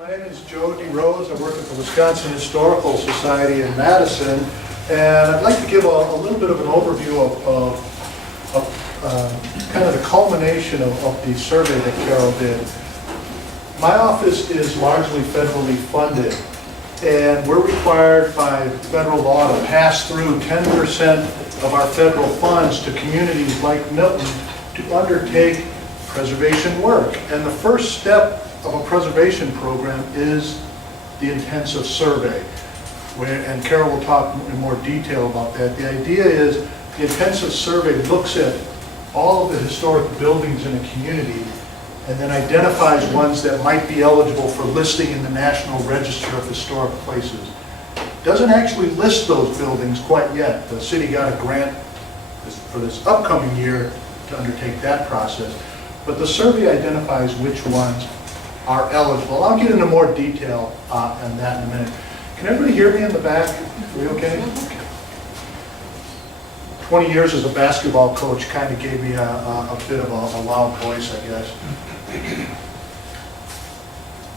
My name is Joe DeRose. I work at the Wisconsin Historical Society in Madison, and I'd like to give a little bit of an overview of kind of the culmination of the survey that Carol did. My office is largely federally funded, and we're required by federal law to pass through 10% of our federal funds to communities like Milton to undertake preservation work. And the first step of a preservation program is the intensive survey, and Carol will talk in more detail about that. The idea is the intensive survey looks at all of the historic buildings in a community and then identifies ones that might be eligible for listing in the National Register of Historic Places. Doesn't actually list those buildings quite yet. The city got a grant for this upcoming year to undertake that process, but the survey identifies which ones are eligible. I'll get into more detail on that in a minute. Can everybody hear me in the back? Are we okay? 20 years as a basketball coach kind of gave me a bit of a loud voice, I guess.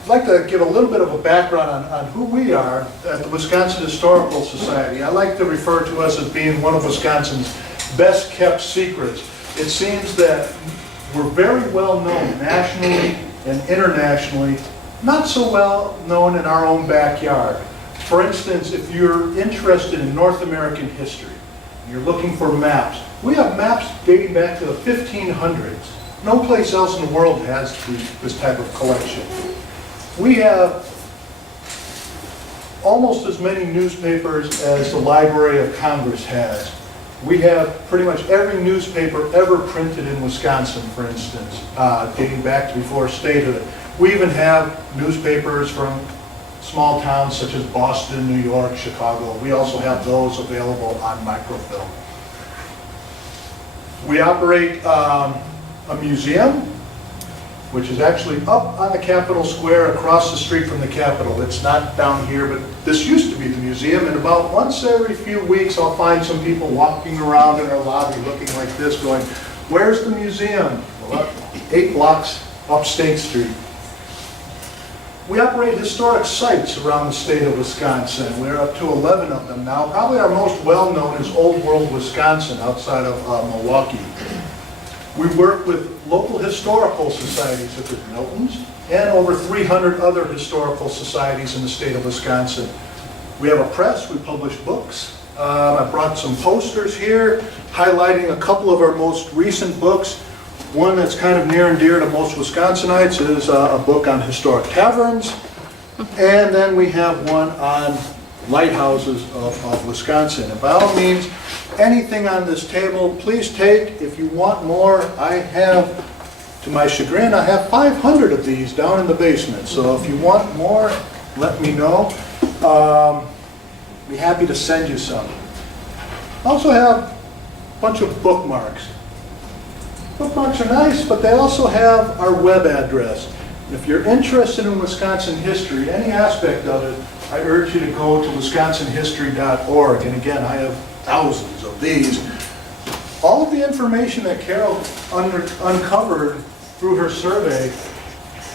I'd like to give a little bit of a background on who we are at the Wisconsin Historical Society. I like to refer to us as being one of Wisconsin's best kept secrets. It seems that we're very well known nationally and internationally, not so well known in our own backyard. For instance, if you're interested in North American history, you're looking for maps, we have maps dating back to the 1500s. No place else in the world has this type of collection. We have almost as many newspapers as the Library of Congress has. We have pretty much every newspaper ever printed in Wisconsin, for instance, dating back to before statehood. We even have newspapers from small towns such as Boston, New York, Chicago. We also have those available on microfilm. We operate a museum, which is actually up on the Capitol Square across the street from the Capitol. It's not down here, but this used to be the museum, and about once every few weeks I'll find some people walking around in our lobby looking like this going, "Where's the museum?" Well, 8 blocks up State Street. We operate historic sites around the state of Wisconsin. We're up to 11 of them now. Probably our most well-known is Old World Wisconsin outside of Milwaukee. We work with local historical societies such as Milton's and over 300 other historical societies in the state of Wisconsin. We have a press, we publish books. I brought some posters here highlighting a couple of our most recent books. One that's kind of near and dear to most Wisconsinites is a book on historic taverns. And then we have one on lighthouses of Wisconsin. And by all means, anything on this table, please take. If you want more, I have, to my chagrin, I have 500 of these down in the basement. So if you want more, let me know. Be happy to send you some. I also have a bunch of bookmarks. Bookmarks are nice, but they also have our web address. If you're interested in Wisconsin history, any aspect of it, I urge you to go to wisconsinhistory.org. And again, I have thousands of these. All of the information that Carol uncovered through her survey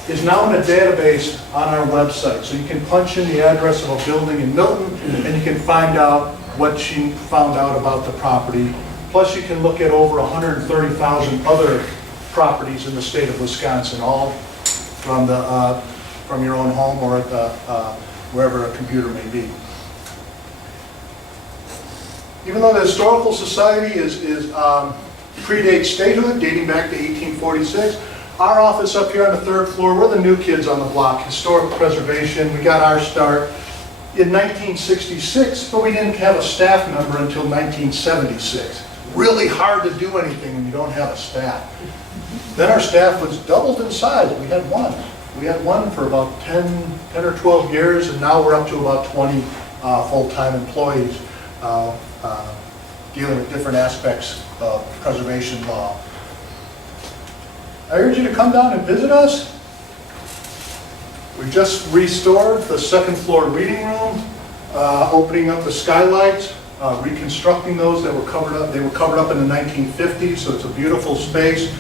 is now in a database on our website. So you can punch in the address of a building in Milton and you can find out what she found out about the property. Plus you can look at over 130,000 other properties in the state of Wisconsin, all from your own home or at the, wherever a computer may be. Even though the Historical Society predates statehood, dating back to 1846, our office up here on the 3rd floor, we're the new kids on the block, historic preservation. We got our start in 1966, but we didn't have a staff member until 1976. Really hard to do anything when you don't have a staff. Then our staff was doubled in size. We had one. We had one for about 10 or 12 years, and now we're up to about 20 full-time employees dealing with different aspects of preservation law. I urge you to come down and visit us. We just restored the 2nd floor reading room, opening up the skylights, reconstructing those that were covered up. They were covered up in the 1950s, so it's a beautiful space.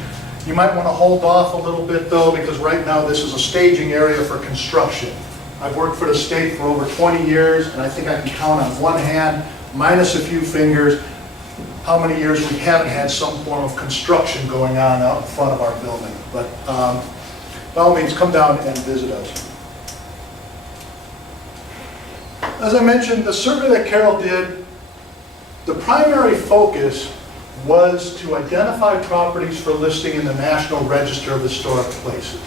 You might want to hold off a little bit though, because right now this is a staging area for construction. I've worked for the state for over 20 years, and I think I can count on one hand, minus a few fingers, how many years we haven't had some form of construction going on out in front of our building. But by all means, come down and visit us. As I mentioned, the survey that Carol did, the primary focus was to identify properties for listing in the National Register of Historic Places.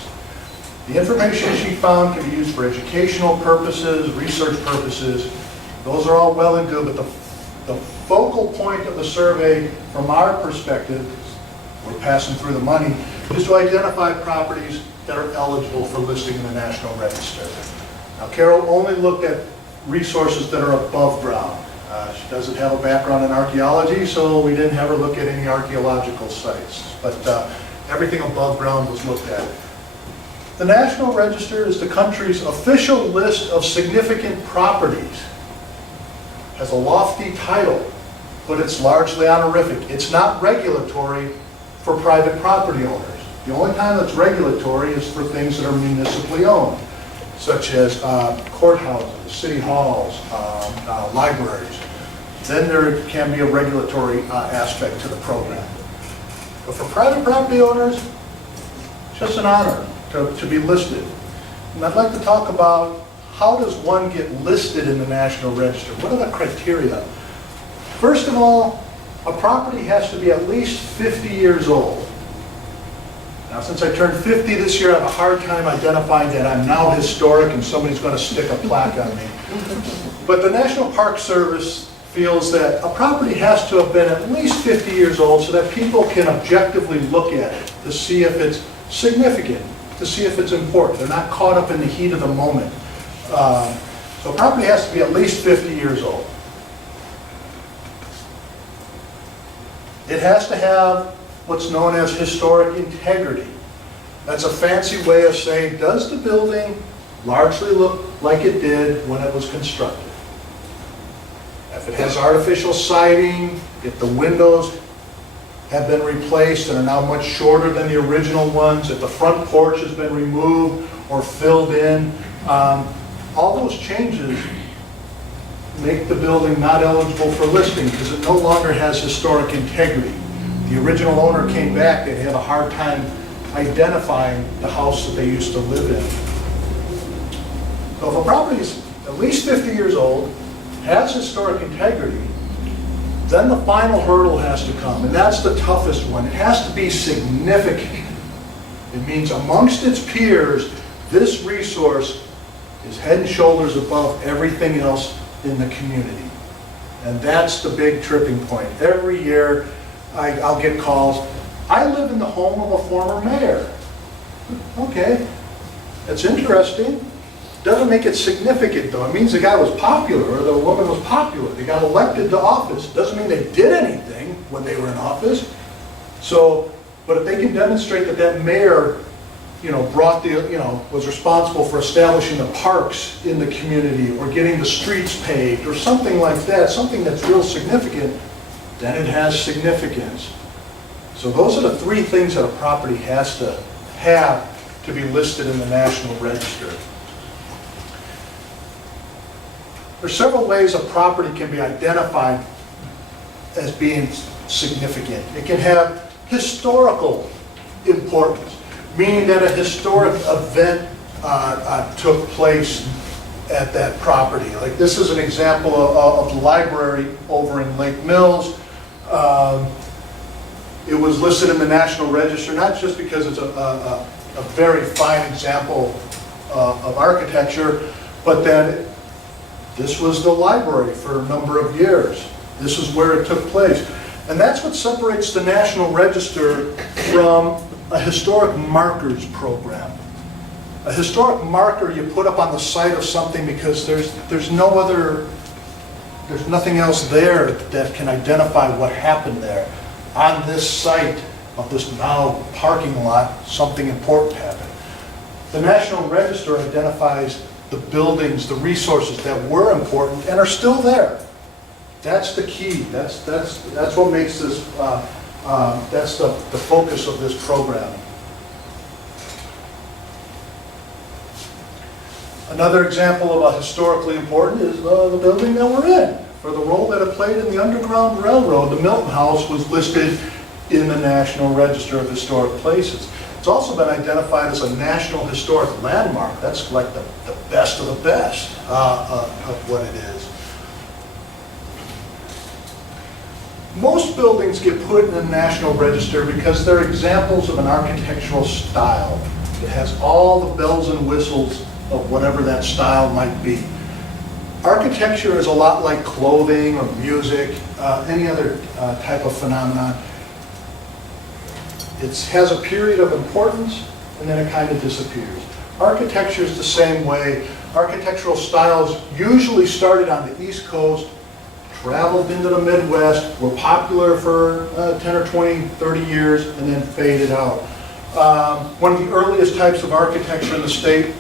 The information she found can be used for educational purposes, research purposes. Those are all well and good, but the focal point of the survey, from our perspective, we're passing through the money, is to identify properties that are eligible for listing in the National Register. Now, Carol only looked at resources that are above ground. She doesn't have a background in archaeology, so we didn't have her look at any archaeological sites. But everything above ground was looked at. The National Register is the country's official list of significant properties. Has a lofty title, but it's largely honorific. It's not regulatory for private property owners. The only time that's regulatory is for things that are municipally owned, such as courthouses, city halls, libraries. Then there can be a regulatory aspect to the program. But for private property owners, it's just an honor to be listed. And I'd like to talk about, how does one get listed in the National Register? What are the criteria? First of all, a property has to be at least 50 years old. Now, since I turned 50 this year, I have a hard time identifying that I'm now historic and somebody's going to stick a plaque on me. But the National Park Service feels that a property has to have been at least 50 years old so that people can objectively look at it to see if it's significant, to see if it's important. They're not caught up in the heat of the moment. So a property has to be at least 50 years old. It has to have what's known as historic integrity. That's a fancy way of saying, does the building largely look like it did when it was constructed? If it has artificial siding, if the windows have been replaced and are now much shorter than the original ones, if the front porch has been removed or filled in, all those changes make the building not eligible for listing because it no longer has historic integrity. The original owner came back, they'd have a hard time identifying the house that they used to live in. So if a property is at least 50 years old, has historic integrity, then the final hurdle has to come, and that's the toughest one. It has to be significant. It means amongst its peers, this resource is head and shoulders above everything else in the community. And that's the big tripping point. Every year, I'll get calls. I live in the home of a former mayor. Okay, that's interesting. Doesn't make it significant though. It means the guy was popular or the woman was popular. They got elected to office. Doesn't mean they did anything when they were in office. So, but if they can demonstrate that that mayor, was responsible for establishing the parks in the community or getting the streets paved or something like that, something that's real significant, then it has significance. So those are the three things that a property has to have to be listed in the National Register. There's several ways a property can be identified as being significant. It can have historical importance, meaning that a historic event took place at that property. Like this is an example of the library over in Lake Mills. It was listed in the National Register, not just because it's a very fine example of architecture, but that this was the library for a number of years. This is where it took place. And that's what separates the National Register from a historic markers program. A historic marker you put up on the site of something because there's nothing else there that can identify what happened there. On this site of this now parking lot, something important happened. The National Register identifies the buildings, the resources that were important and are still there. That's the key. That's what makes this That's the focus of this program. Another example of a historically important is the building that we're in. For the role that it played in the Underground Railroad, the Milton House was listed in the National Register of Historic Places. It's also been identified as a National Historic Landmark. That's like the best of the best of what it is. Most buildings get put in the National Register because they're examples of an architectural style. It has all the bells and whistles of whatever that style might be. Architecture is a lot like clothing or music, any other type of phenomenon. It has a period of importance and then it kind of disappears. Architecture is the same way. Architectural styles usually started on the East Coast, traveled into the Midwest, were popular for 10 or 20, 30 years, and then faded out. One of the earliest types of architecture in the state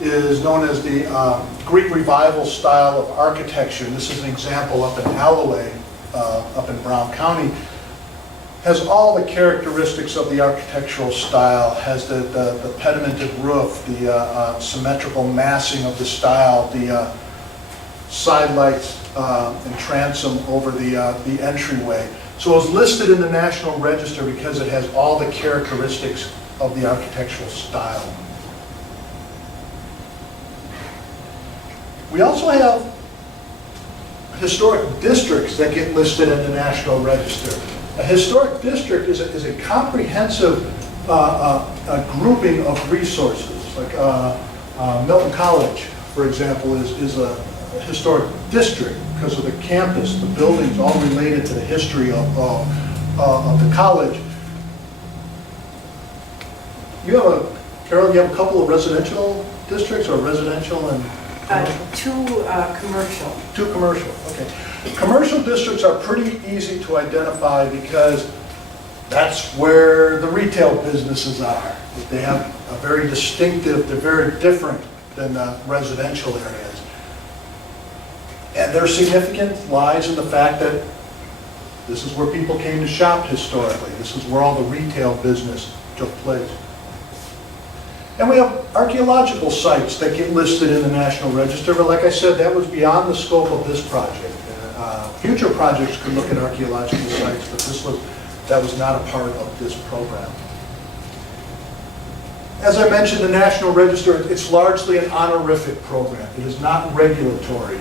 is known as the Greek Revival style of architecture. And this is an example up in Alloway, up in Brown County. Has all the characteristics of the architectural style, has the pedimented roof, the symmetrical massing of the style, the side lights and transom over the entryway. So it's listed in the National Register because it has all the characteristics of the architectural style. We also have historic districts that get listed in the National Register. A historic district is a comprehensive grouping of resources. Like Milton College, for example, is a historic district because of the campus, the buildings, all related to the history of the college. You have Carol, you have a couple of residential districts, or residential and two commercial. Two commercial, okay. Commercial districts are pretty easy to identify because that's where the retail businesses are. They have a very distinctive, they're very different than the residential areas. And their significance lies in the fact that this is where people came to shop historically. This is where all the retail business took place. And we have archaeological sites that get listed in the National Register, but like I said, that was beyond the scope of this project. Future projects could look at archaeological sites, but that was not a part of this program. As I mentioned, the National Register, it's largely an honorific program. It is not regulatory.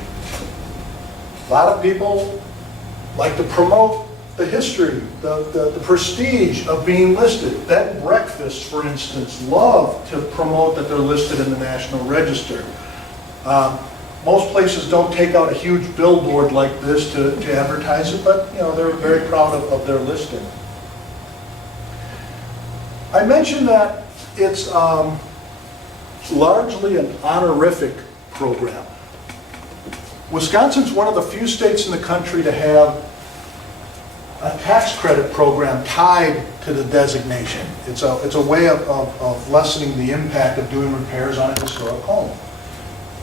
A lot of people like to promote the history, the prestige of being listed. Bed and breakfasts, for instance, love to promote that they're listed in the National Register. Most places don't take out a huge billboard like this to advertise it, but they're very proud of their listing. I mentioned that it's largely an honorific program. Wisconsin's one of the few states in the country to have a tax credit program tied to the designation. It's a way of lessening the impact of doing repairs on a historic home.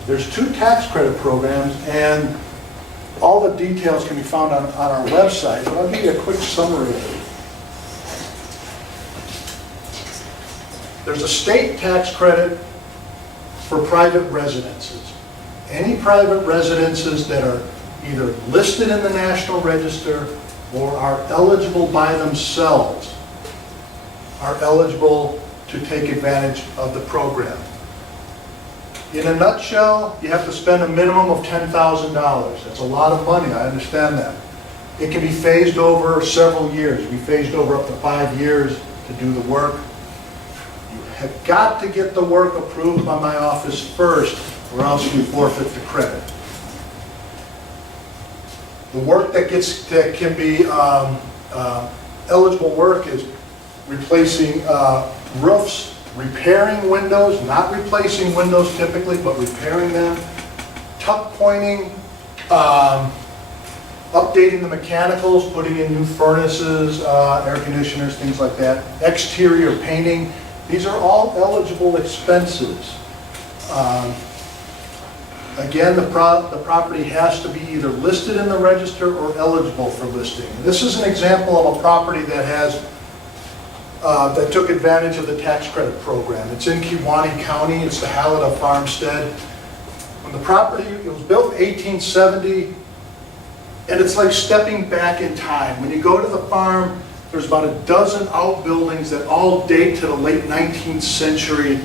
There's two tax credit programs, and all the details can be found on our website, but I'll give you a quick summary of it. There's a state tax credit for private residences. Any private residences that are either listed in the National Register or are eligible by themselves are eligible to take advantage of the program. In a nutshell, you have to spend a minimum of $10,000. That's a lot of money, I understand that. It can be phased over several years. We phased over up to 5 years to do the work. You have got to get the work approved by my office first, or else you forfeit the credit. The work that can be eligible work is replacing roofs, repairing windows, not replacing windows typically, but repairing them, tuck pointing, updating the mechanicals, putting in new furnaces, air conditioners, things like that, exterior painting. These are all eligible expenses. Again, the property has to be either listed in the register or eligible for listing. This is an example of a property that has that took advantage of the tax credit program. It's in Kewaunee County. It's the Halida Farmstead. When the property, it was built in 1870, and it's like stepping back in time. When you go to the farm, there's about a dozen outbuildings that all date to the late 19th century.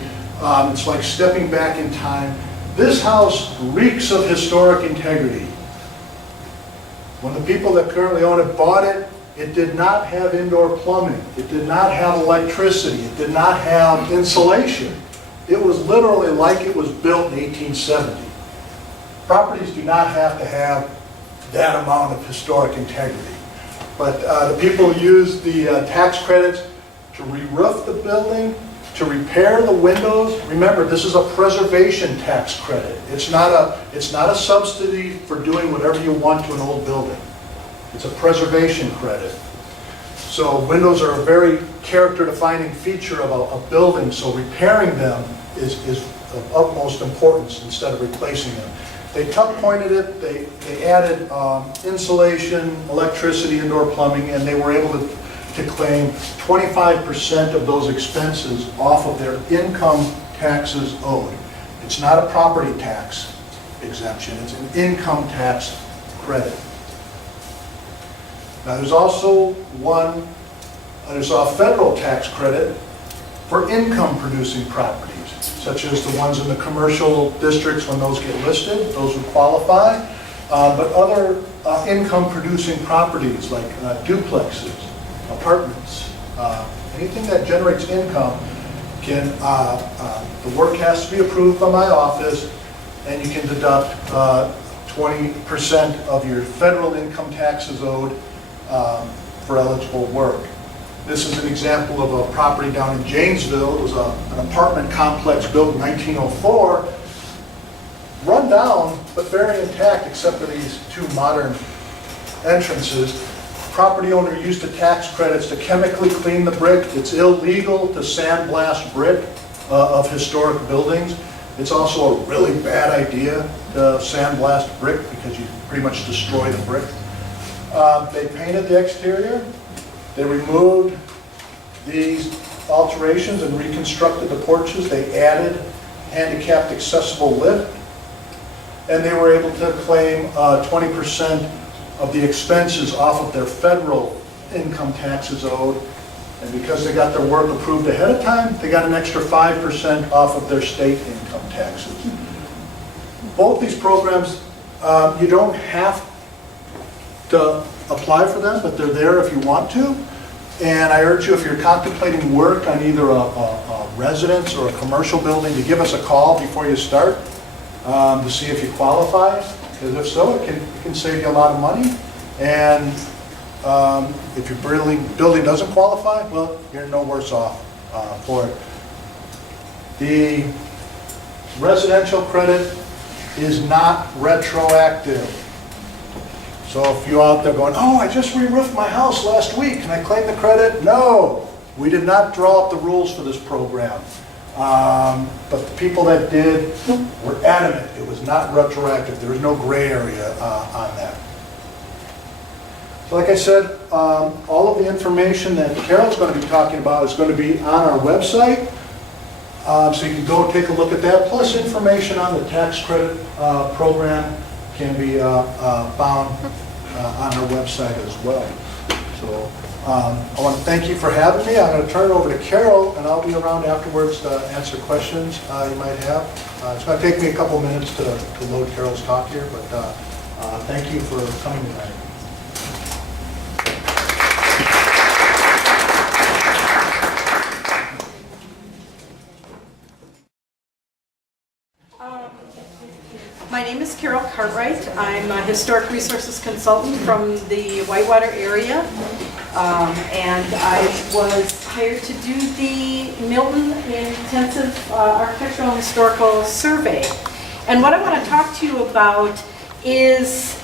It's like stepping back in time. This house reeks of historic integrity. When the people that currently own it bought it, it did not have indoor plumbing. It did not have electricity. It did not have insulation. It was literally like it was built in 1870. Properties do not have to have that amount of historic integrity. But the people use the tax credits to re-roof the building, to repair the windows. Remember, this is a preservation tax credit. It's not a subsidy for doing whatever you want to an old building. It's a preservation credit. So windows are a very character-defining feature of a building, so repairing them is of utmost importance instead of replacing them. They tuck pointed it, they added insulation, electricity, indoor plumbing, and they were able to claim 25% of those expenses off of their income taxes owed. It's not a property tax exemption, it's an income tax credit. Now there's also there's a federal tax credit for income producing properties, such as the ones in the commercial districts. When those get listed, those would qualify. But other income producing properties like duplexes, apartments, anything that generates income can, the work has to be approved by my office, and you can deduct 20% of your federal income taxes owed for eligible work. This is an example of a property down in Janesville. It was an apartment complex built in 1904, run down but very intact except for these two modern entrances. Property owner used the tax credits to chemically clean the brick. It's illegal to sandblast brick of historic buildings. It's also a really bad idea to sandblast brick because you pretty much destroy the brick. They painted the exterior. They removed these alterations and reconstructed the porches. They added handicapped accessible lift. And they were able to claim 20% of the expenses off of their federal income taxes owed. And because they got their work approved ahead of time, they got an extra 5% off of their state income taxes. Both these programs, you don't have to apply for them, but they're there if you want to. And I urge you, if you're contemplating work on either a residence or a commercial building, to give us a call before you start to see if you qualify. Because if so, it can save you a lot of money. And if your building doesn't qualify, well, you're no worse off for it. The residential credit is not retroactive. So if you're out there going, oh, I just re-roofed my house last week, can I claim the credit? No, we did not draw up the rules for this program. But the people that did were adamant it was not retroactive. There was no gray area on that. So like I said, all of the information that Carol's going to be talking about is going to be on our website. So you can go take a look at that. Plus information on the tax credit program can be found on our website as well. So I want to thank you for having me. I'm going to turn it over to Carol, and I'll be around afterwards to answer questions you might have. It's going to take me a couple minutes to load Carol's talk here, but thank you for coming tonight. My name is Carol Cartwright. I'm a historic resources consultant from the Whitewater area. And I was hired to do the Milton Intensive Architectural and Historical Survey. And what I want to talk to you about is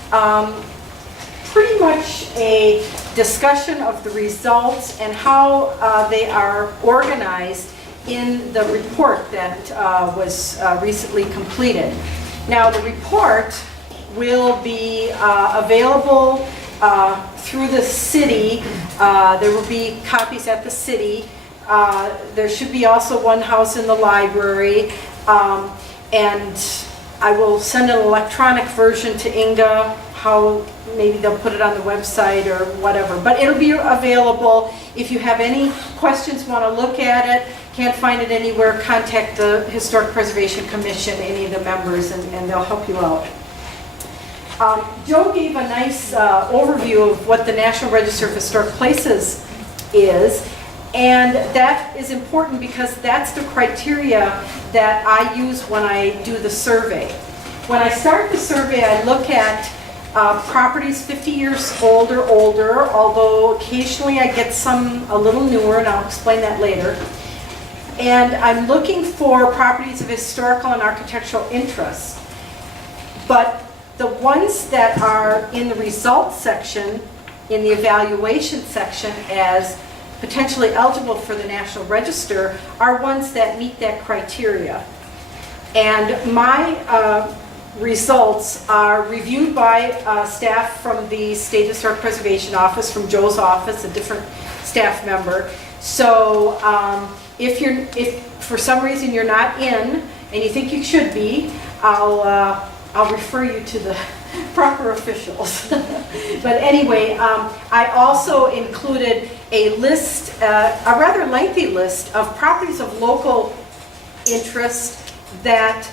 pretty much a discussion of the results and how they are organized in the report that was recently completed. Now, the report will be available through the city. There will be copies at the city. There should be also one house in the library. And I will send an electronic version to Inga, how maybe they'll put it on the website or whatever. But it'll be available. If you have any questions, want to look at it, can't find it anywhere, contact the Historic Preservation Commission, any of the members, and they'll help you out. Joe gave a nice overview of what the National Register of Historic Places is, and that is important because that's the criteria that I use when I do the survey. When I start the survey, I look at properties 50 years old or older, although occasionally I get some a little newer, and I'll explain that later. And I'm looking for properties of historical and architectural interest. But the ones that are in the results section, in the evaluation section as potentially eligible for the National Register are ones that meet that criteria. And my results are reviewed by staff from the State Historic Preservation Office, from Joe's office, a different staff member. So if for some reason you're not in and you think you should be, I'll refer you to the proper officials. But anyway, I also included a list, a rather lengthy list of properties of local interest that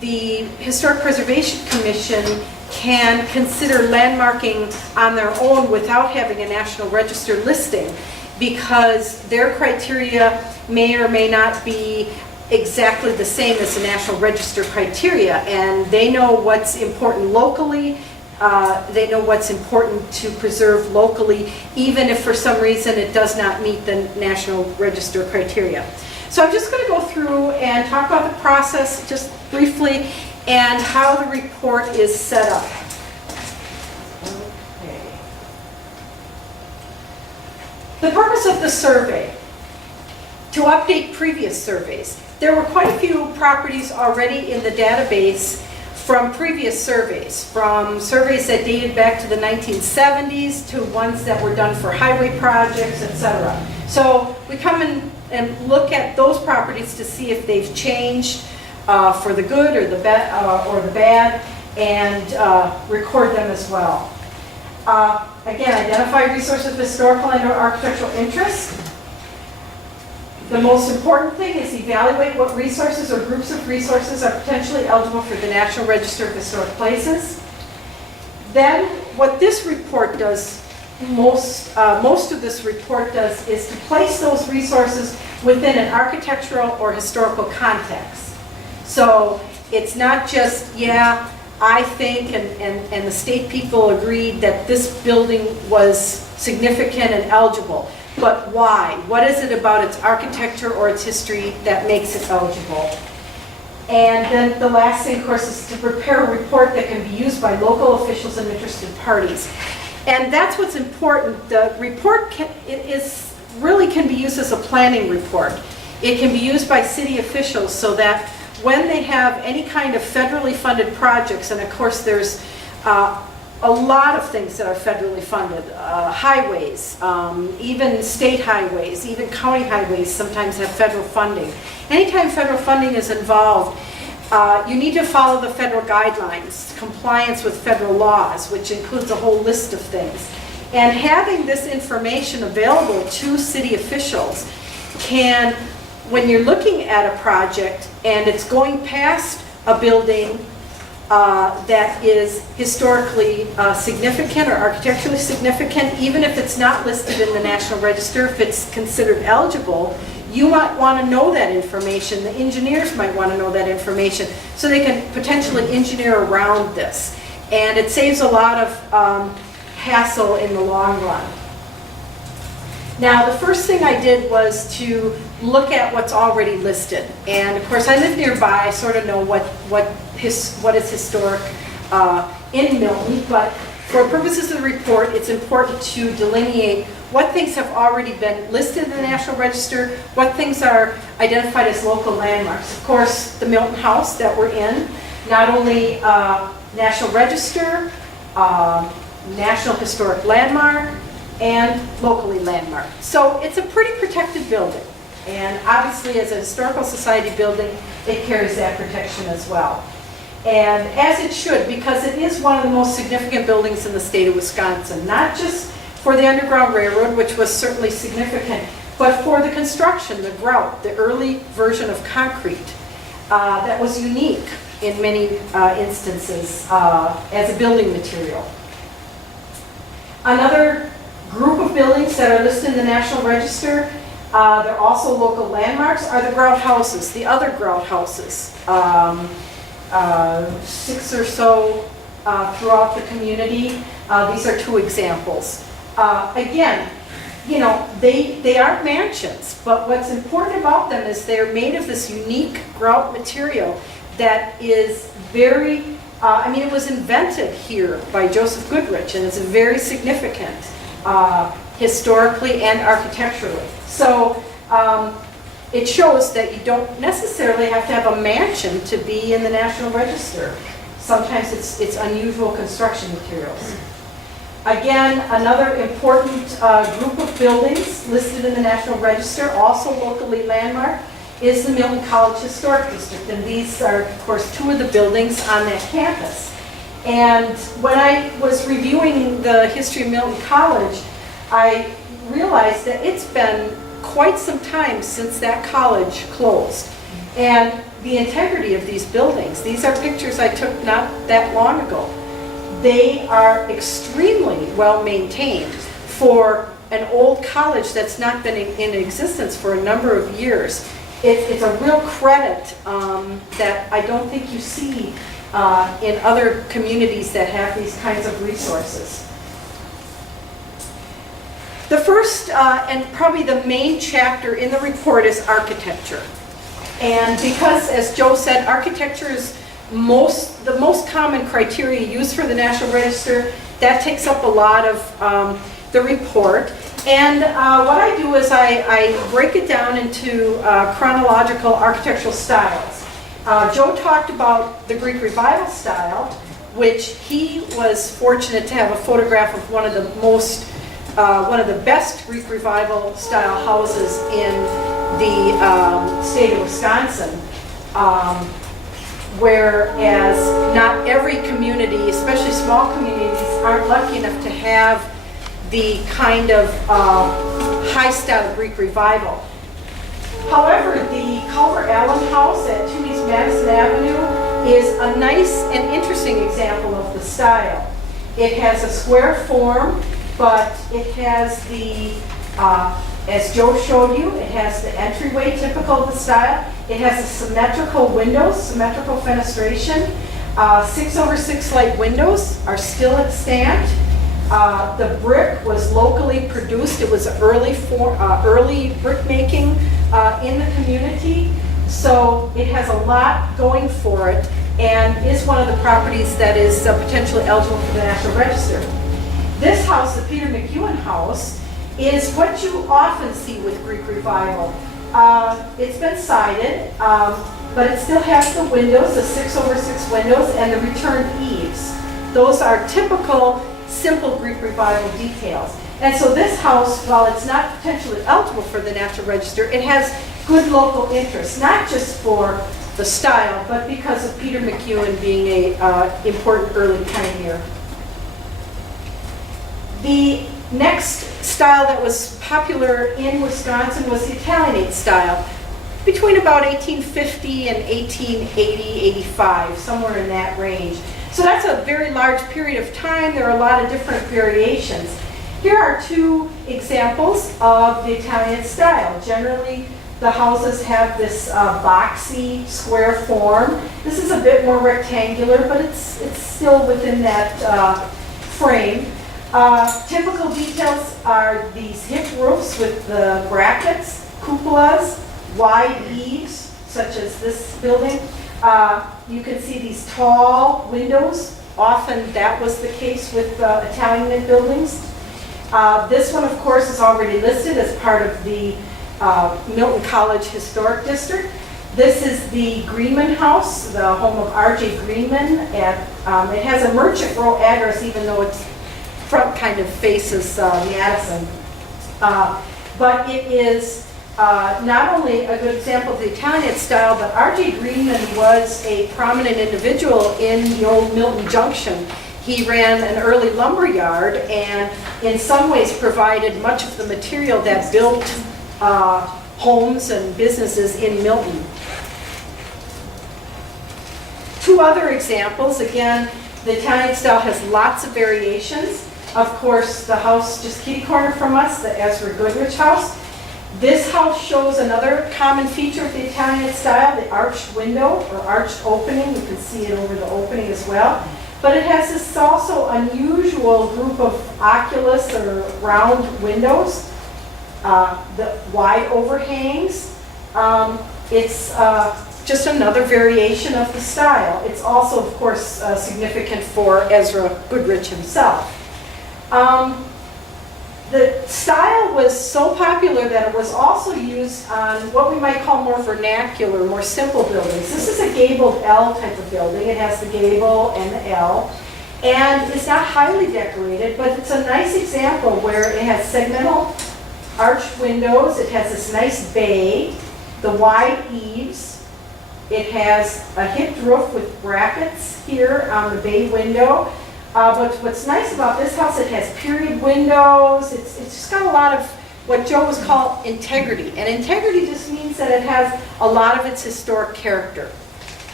the Historic Preservation Commission can consider landmarking on their own without having a National Register listing, because their criteria may or may not be exactly the same as the National Register criteria, and they know what's important locally, they know what's important to preserve locally, even if for some reason it does not meet the National Register criteria. So I'm just going to go through and talk about the process just briefly and how the report is set up. Okay. The purpose of the survey: to update previous surveys. There were quite a few properties already in the database from previous surveys, from surveys that dated back to the 1970s to ones that were done for highway projects, etc. So we come in and look at those properties to see if they've changed for the good or the bad, and record them as well. Again, identify resources of historical and/or architectural interest. The most important thing is evaluate what resources or groups of resources are potentially eligible for the National Register of Historic Places. Then, what this report does, most of this report does, is to place those resources within an architectural or historical context. So it's not just, yeah, I think, and the state people agreed that this building was significant and eligible. But why? What is it about its architecture or its history that makes it eligible? And then the last thing, of course, is to prepare a report that can be used by local officials and interested parties. And that's what's important. The report really can be used as a planning report. It can be used by city officials so that when they have any kind of federally funded projects, and of course there's a lot of things that are federally funded, highways, even state highways, even county highways sometimes have federal funding. Anytime federal funding is involved, you need to follow the federal guidelines, compliance with federal laws, which includes a whole list of things. And having this information available to city officials can, when you're looking at a project and it's going past a building that is historically significant or architecturally significant, even if it's not listed in the National Register, if it's considered eligible, you might want to know that information. The engineers might want to know that information so they can potentially engineer around this. And it saves a lot of hassle in the long run. Now, the first thing I did was to look at what's already listed. And of course, I live nearby, I sort of know what is historic in Milton, but for purposes of the report, it's important to delineate what things have already been listed in the National Register, what things are identified as local landmarks. Of course, the Milton House that we're in, not only National Register, National Historic Landmark, and locally landmarked. So it's a pretty protected building. And obviously, as a historical society building, it carries that protection as well. And as it should, because it is one of the most significant buildings in the state of Wisconsin, not just for the Underground Railroad, which was certainly significant, but for the construction, the grout, the early version of concrete that was unique in many instances as a building material. Another group of buildings that are listed in the National Register, they're also local landmarks, are the grout houses, the other grout houses. 6 or so throughout the community. These are 2 examples. Again, you know, they aren't mansions, but what's important about them is they're made of this unique grout material that is very, I mean, it was invented here by Joseph Goodrich, and it's very significant historically and architecturally. So it shows that you don't necessarily have to have a mansion to be in the National Register. Sometimes it's unusual construction materials. Again, another important group of buildings listed in the National Register, also locally landmarked, is the Milton College Historic District. And these are, of course, 2 of the buildings on that campus. And when I was reviewing the history of Milton College, I realized that it's been quite some time since that college closed. And the integrity of these buildings, these are pictures I took not that long ago. They are extremely well maintained for an old college that's not been in existence for a number of years. It's a real credit that I don't think you see in other communities that have these kinds of resources. The first and probably the main chapter in the report is architecture. And because, as Joe said, architecture is the most common criteria used for the National Register, that takes up a lot of the report. And what I do is I break it down into chronological architectural styles. Joe talked about the Greek Revival style, which he was fortunate to have a photograph of one of the best Greek Revival style houses in the state of Wisconsin. Whereas not every community, especially small communities, aren't lucky enough to have the kind of high style Greek Revival. However, the Culver Allen House at 2 East Madison Avenue is a nice and interesting example of the style. It has a square form, but it has the, as Joe showed you, it has the entryway typical of the style. It has a symmetrical windows, symmetrical fenestration. 6/6 light windows are still extant. The brick was locally produced. It was early brick making in the community. So it has a lot going for it and is one of the properties that is potentially eligible for the National Register. This house, the Peter McEwen House, is what you often see with Greek Revival. It's been sided, but it still has the windows, the 6/6 windows, and the returned eaves. Those are typical, simple Greek Revival details. And so this house, while it's not potentially eligible for the National Register, it has good local interest, not just for the style, but because of Peter McEwen being an important early pioneer. The next style that was popular in Wisconsin was the Italianate style, between about 1850 and 1880, 85, somewhere in that range. So that's a very large period of time. There are a lot of different variations. Here are 2 examples of the Italianate style. Generally, the houses have this boxy square form. This is a bit more rectangular, but it's still within that frame. Typical details are these hip roofs with the brackets, cupolas, wide eaves, such as this building. You can see these tall windows. Often that was the case with Italianate buildings. This one, of course, is already listed as part of the Milton College Historic District. This is the Greenman House, the home of R.J. Greenman. It has a Merchant Row address, even though its front kind of faces Madison. But it is not only a good example of the Italian style, but R.J. Greenman was a prominent individual in the old Milton Junction. He ran an early lumber yard and in some ways provided much of the material that built homes and businesses in Milton. Two other examples. Again, the Italian style has lots of variations. Of course, the house just kitty corner from us, the Ezra Goodrich house. This house shows another common feature of the Italian style, the arched window or arched opening. You can see it over the opening as well. But it has this also unusual group of oculus or round windows, the wide overhangs. It's just another variation of the style. It's also, of course, significant for Ezra Goodrich himself. The style was so popular that it was also used on what we might call more vernacular, more simple buildings. This is a gabled L type of building. It has the gable and the L. And it's not highly decorated, but it's a nice example where it has segmental arched windows. It has this nice bay, the wide eaves. It has a hipped roof with brackets here on the bay window. But what's nice about this house, it has period windows. It's just got a lot of what Joe was called integrity. And integrity just means that it has a lot of its historic character.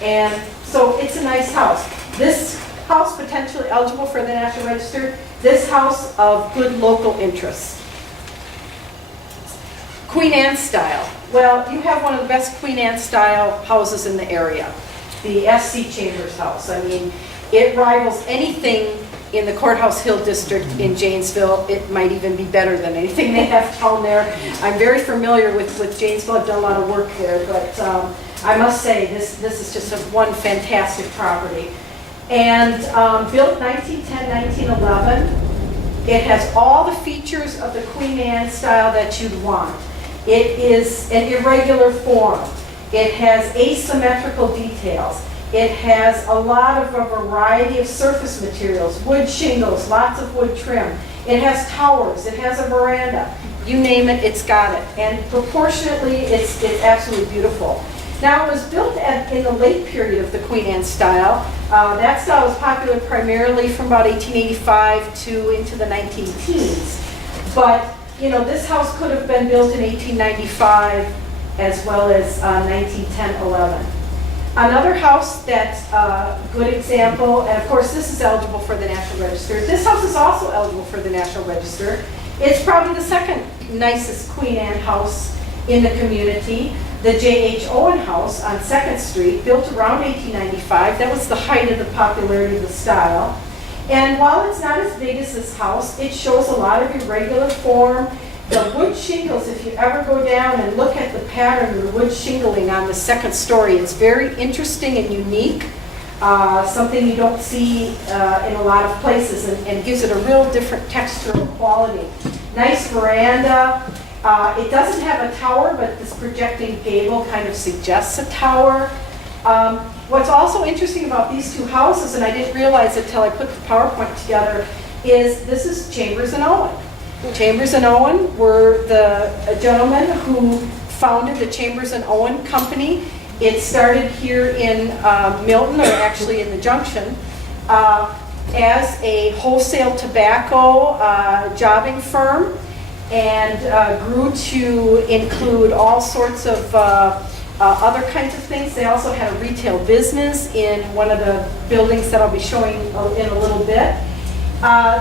And so it's a nice house. This house potentially eligible for the National Register. This house of good local interest. Queen Anne style. Well, you have one of the best Queen Anne style houses in the area. The S.C. Chambers house. I mean, it rivals anything in the Courthouse Hill district in Janesville. It might even be better than anything they have down there. I'm very familiar with Janesville. I've done a lot of work there, but I must say this is just one fantastic property. And built 1910, 1911. It has all the features of the Queen Anne style that you'd want. It is an irregular form. It has asymmetrical details. It has a lot of a variety of surface materials, wood shingles, lots of wood trim. It has towers, it has a veranda. You name it, it's got it. And proportionately, it's absolutely beautiful. Now, it was built in the late period of the Queen Anne style. That style was popular primarily from about 1885 to into the 19-teens. But, you know, this house could have been built in 1895 as well as 1910, 11. Another house that's a good example, and of course this is eligible for the National Register. This house is also eligible for the National Register. It's probably the second nicest Queen Anne house in the community. The J.H. Owen House on 2nd Street, built around 1895. That was the height of the popularity of the style. And while it's not as big as this house, it shows a lot of irregular form. The wood shingles, if you ever go down and look at the pattern of the wood shingling on the 2nd story, it's very interesting and unique. Something you don't see in a lot of places, and gives it a real different textural quality. Nice veranda. It doesn't have a tower, but this projecting gable kind of suggests a tower. What's also interesting about these two houses, and I didn't realize it till I put the PowerPoint together, is this is Chambers and Owen. Chambers and Owen were the gentlemen who founded the Chambers and Owen Company. It started here in Milton, or actually in the Junction, as a wholesale tobacco jobbing firm, and grew to include all sorts of other kinds of things. They also had a retail business in one of the buildings that I'll be showing in a little bit.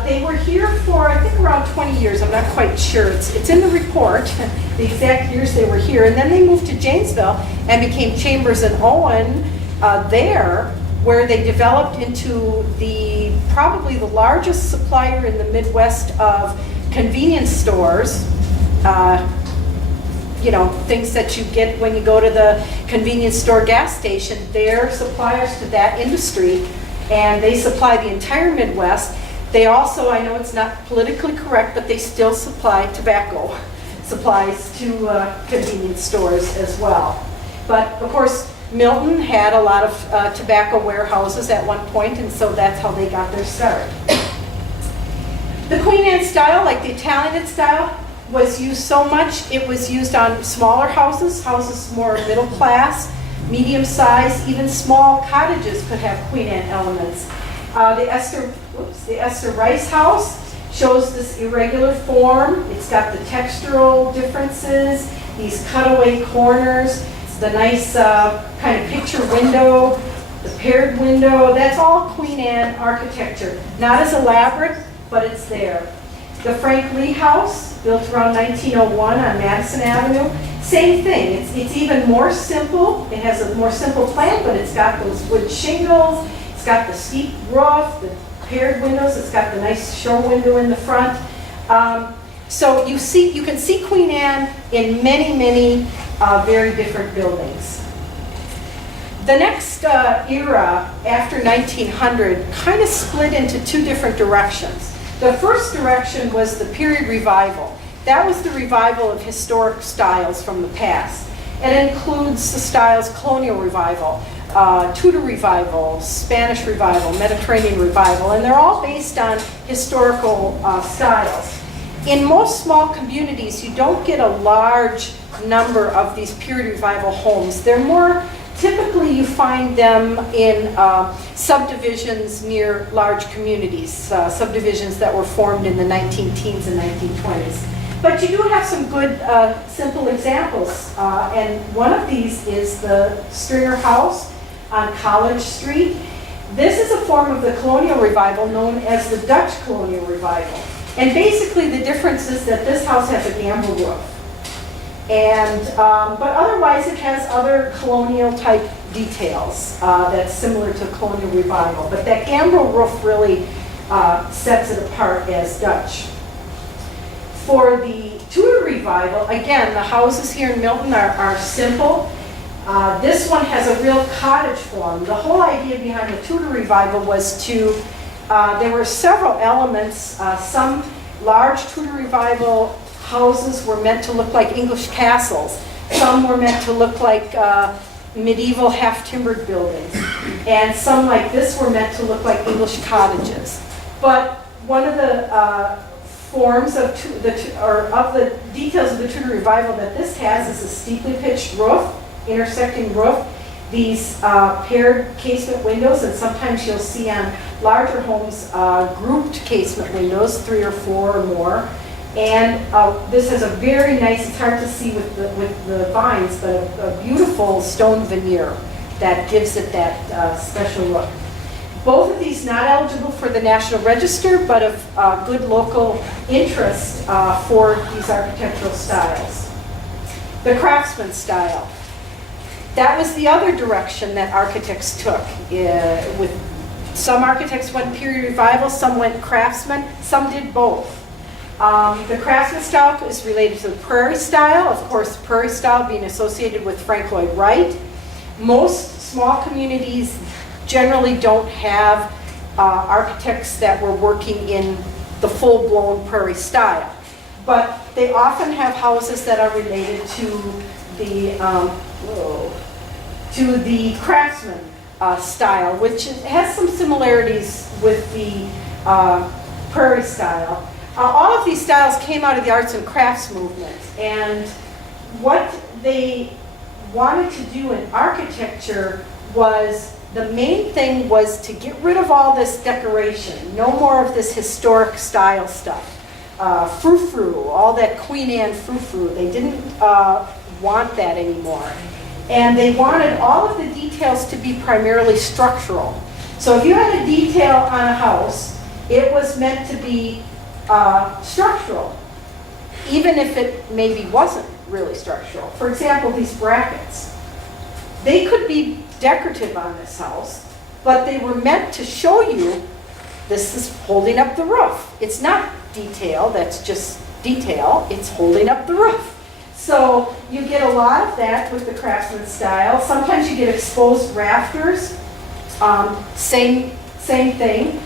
They were here for, I think, around 20 years. I'm not quite sure. It's in the report, the exact years they were here. And then they moved to Janesville and became Chambers and Owen there, where they developed into probably the largest supplier in the Midwest of convenience stores. You know, things that you get when you go to the convenience store gas station. They're suppliers to that industry, and they supply the entire Midwest. They also, I know it's not politically correct, but they still supply tobacco supplies to convenience stores as well. But of course, Milton had a lot of tobacco warehouses at one point, and so that's how they got their start. The Queen Anne style, like the Italianate style, was used so much, it was used on smaller houses, houses more middle class, medium size, even small cottages could have Queen Anne elements. The Esther Rice house shows this irregular form. It's got the textural differences, these cutaway corners, the nice kind of picture window, the paired window. That's all Queen Anne architecture. Not as elaborate, but it's there. The Frank Lee house, built around 1901 on Madison Avenue. Same thing, it's even more simple. It has a more simple plan, but it's got those wood shingles, it's got the steep roof, the paired windows, it's got the nice show window in the front. So you can see Queen Anne in many, many very different buildings. The next era after 1900 kind of split into two different directions. The first direction was the period revival. That was the revival of historic styles from the past. It includes the styles colonial revival, Tudor revival, Spanish revival, Mediterranean revival, and they're all based on historical styles. In most small communities, you don't get a large number of these period revival homes. They're more, typically you find them in subdivisions near large communities, subdivisions that were formed in the 19-teens and 1920s. But you do have some good simple examples, and one of these is the Stringer House on College Street. This is a form of the colonial revival known as the Dutch colonial revival. And basically the difference is that this house has a gambrel roof. And, but otherwise it has other colonial type details that's similar to colonial revival. But that gambrel roof really sets it apart as Dutch. For the Tudor revival, again, the houses here in Milton are simple. This one has a real cottage form. The whole idea behind the Tudor revival was to, there were several elements. Some large Tudor revival houses were meant to look like English castles. Some were meant to look like medieval half-timbered buildings. And some like this were meant to look like English cottages. But one of the forms of the details of the Tudor revival that this has is a steeply pitched roof, intersecting roof, these paired casement windows, and sometimes you'll see on larger homes grouped casement windows, 3 or 4 or more. And this has a very nice, it's hard to see with the vines, but a beautiful stone veneer that gives it that special look. Both of these not eligible for the National Register, but of good local interest for these architectural styles. The Craftsman style. That was the other direction that architects took. With some architects went period revival, some went Craftsman, some did both. The Craftsman style is related to the Prairie style, of course, Prairie style being associated with Frank Lloyd Wright. Most small communities generally don't have architects that were working in the full-blown Prairie style. But they often have houses that are related to the Craftsman style, which has some similarities with the Prairie style. All of these styles came out of the arts and crafts movement, and what they wanted to do in architecture was, the main thing was to get rid of all this decoration, no more of this historic style stuff. Frou-frou, all that Queen Anne frou-frou, they didn't want that anymore. And they wanted all of the details to be primarily structural. So if you had a detail on a house, it was meant to be structural, even if it maybe wasn't really structural. For example, these brackets. They could be decorative on this house, but they were meant to show you this is holding up the roof. It's not detail, that's just detail, it's holding up the roof. So you get a lot of that with the Craftsman style. Sometimes you get exposed rafters, same thing.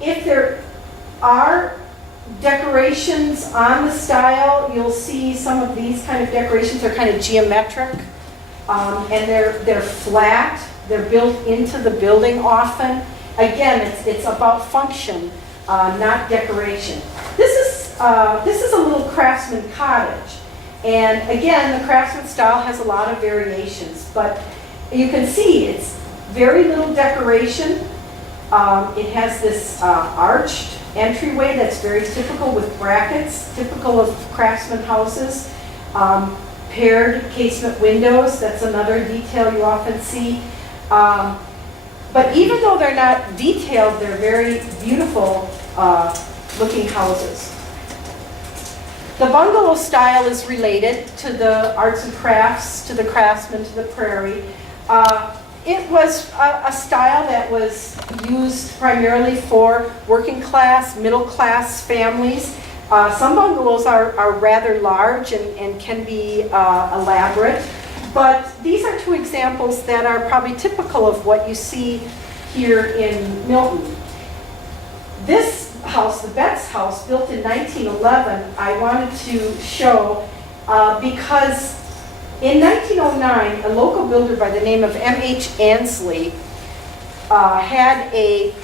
If there are decorations on the style, you'll see some of these kind of decorations are kind of geometric. And they're flat, they're built into the building often. Again, it's about function, not decoration. This is a little Craftsman cottage. And again, the Craftsman style has a lot of variations, but you can see it's very little decoration. It has this arched entryway that's very typical with brackets, typical of Craftsman houses. Paired casement windows, that's another detail you often see. But even though they're not detailed, they're very beautiful looking houses. The bungalow style is related to the arts and crafts, to the Craftsman, to the Prairie. It was a style that was used primarily for working class, middle class families. Some bungalows are rather large and can be elaborate, but these are two examples that are probably typical of what you see here in Milton. This house, the Betts house, built in 1911, I wanted to show because in 1909, a local builder by the name of M.H. Ansley had a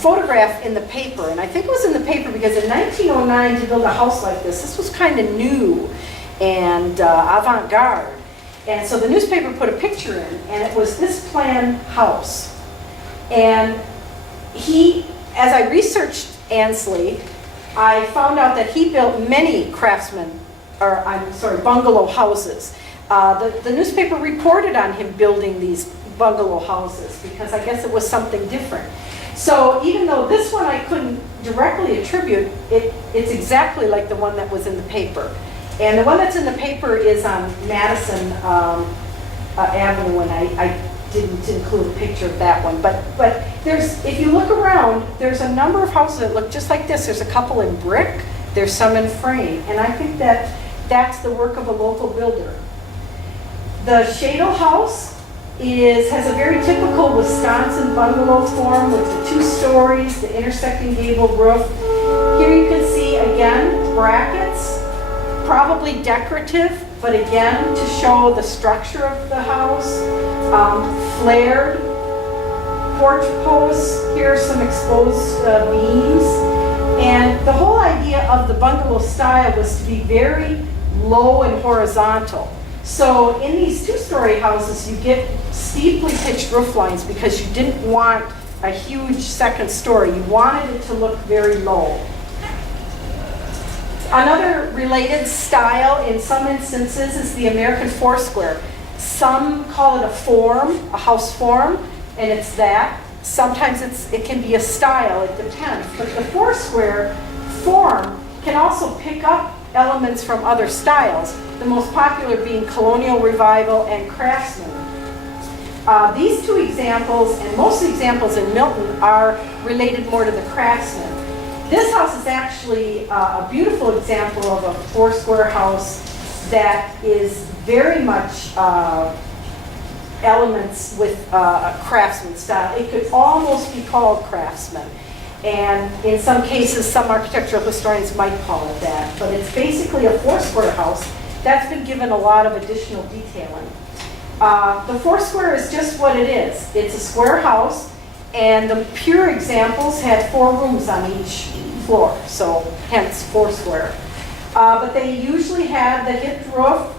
photograph in the paper, and I think it was in the paper because in 1909 to build a house like this was kind of new and avant-garde. And so the newspaper put a picture in, and it was this plan house. And as I researched Ansley, I found out that he built many bungalow houses. The newspaper reported on him building these bungalow houses because I guess it was something different. So even though this one I couldn't directly attribute, it's exactly like the one that was in the paper. And the one that's in the paper is on Madison Avenue, and I didn't include a picture of that one. But if you look around, there's a number of houses that look just like this. There's a couple in brick, there's some in frame, and I think that's the work of a local builder. The Shadle house has a very typical Wisconsin bungalow form with the 2 stories, the intersecting gable roof. Here you can see, again, brackets, probably decorative, but again, to show the structure of the house. Flared porch posts, here are some exposed beams. And the whole idea of the bungalow style was to be very low and horizontal. So in these 2-story houses, you get steeply pitched roof lines because you didn't want a huge second story. You wanted it to look very low. Another related style in some instances is the American Foursquare. Some call it a form, a house form, and it's that. Sometimes it can be a style, it depends. But the Foursquare form can also pick up elements from other styles, the most popular being Colonial Revival and Craftsman. These 2 examples, and most examples in Milton, are related more to the Craftsman. This house is actually a beautiful example of a Foursquare house that is very much elements with a Craftsman style. It could almost be called Craftsman. And in some cases, some architectural historians might call it that. But it's basically a Foursquare house that's been given a lot of additional detailing. The Foursquare is just what it is. It's a square house, and the pure examples had 4 rooms on each floor, so hence Foursquare. But they usually had the hipped roof,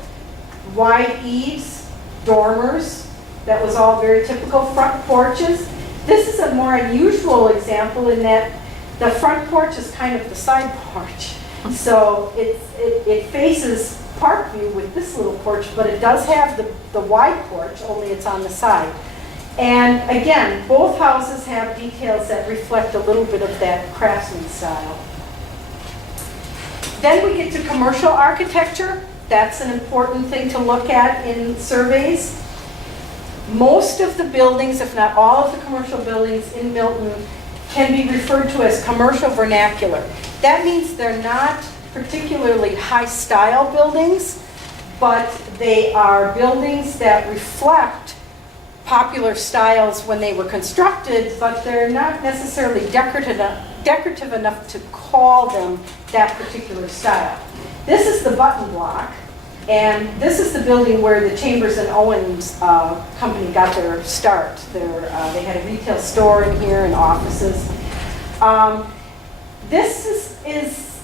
wide eaves, dormers. That was all very typical. Front porches. This is a more unusual example in that the front porch is kind of the side porch. So it faces park view with this little porch, but it does have the wide porch, only it's on the side. And again, both houses have details that reflect a little bit of that Craftsman style. Then we get to commercial architecture. That's an important thing to look at in surveys. Most of the buildings, if not all of the commercial buildings in Milton, can be referred to as commercial vernacular. That means they're not particularly high-style buildings, but they are buildings that reflect popular styles when they were constructed, but they're not necessarily decorative enough to call them that particular style. This is the button block. And this is the building where the Chambers and Owens company got their start. They had a retail store in here and offices. This is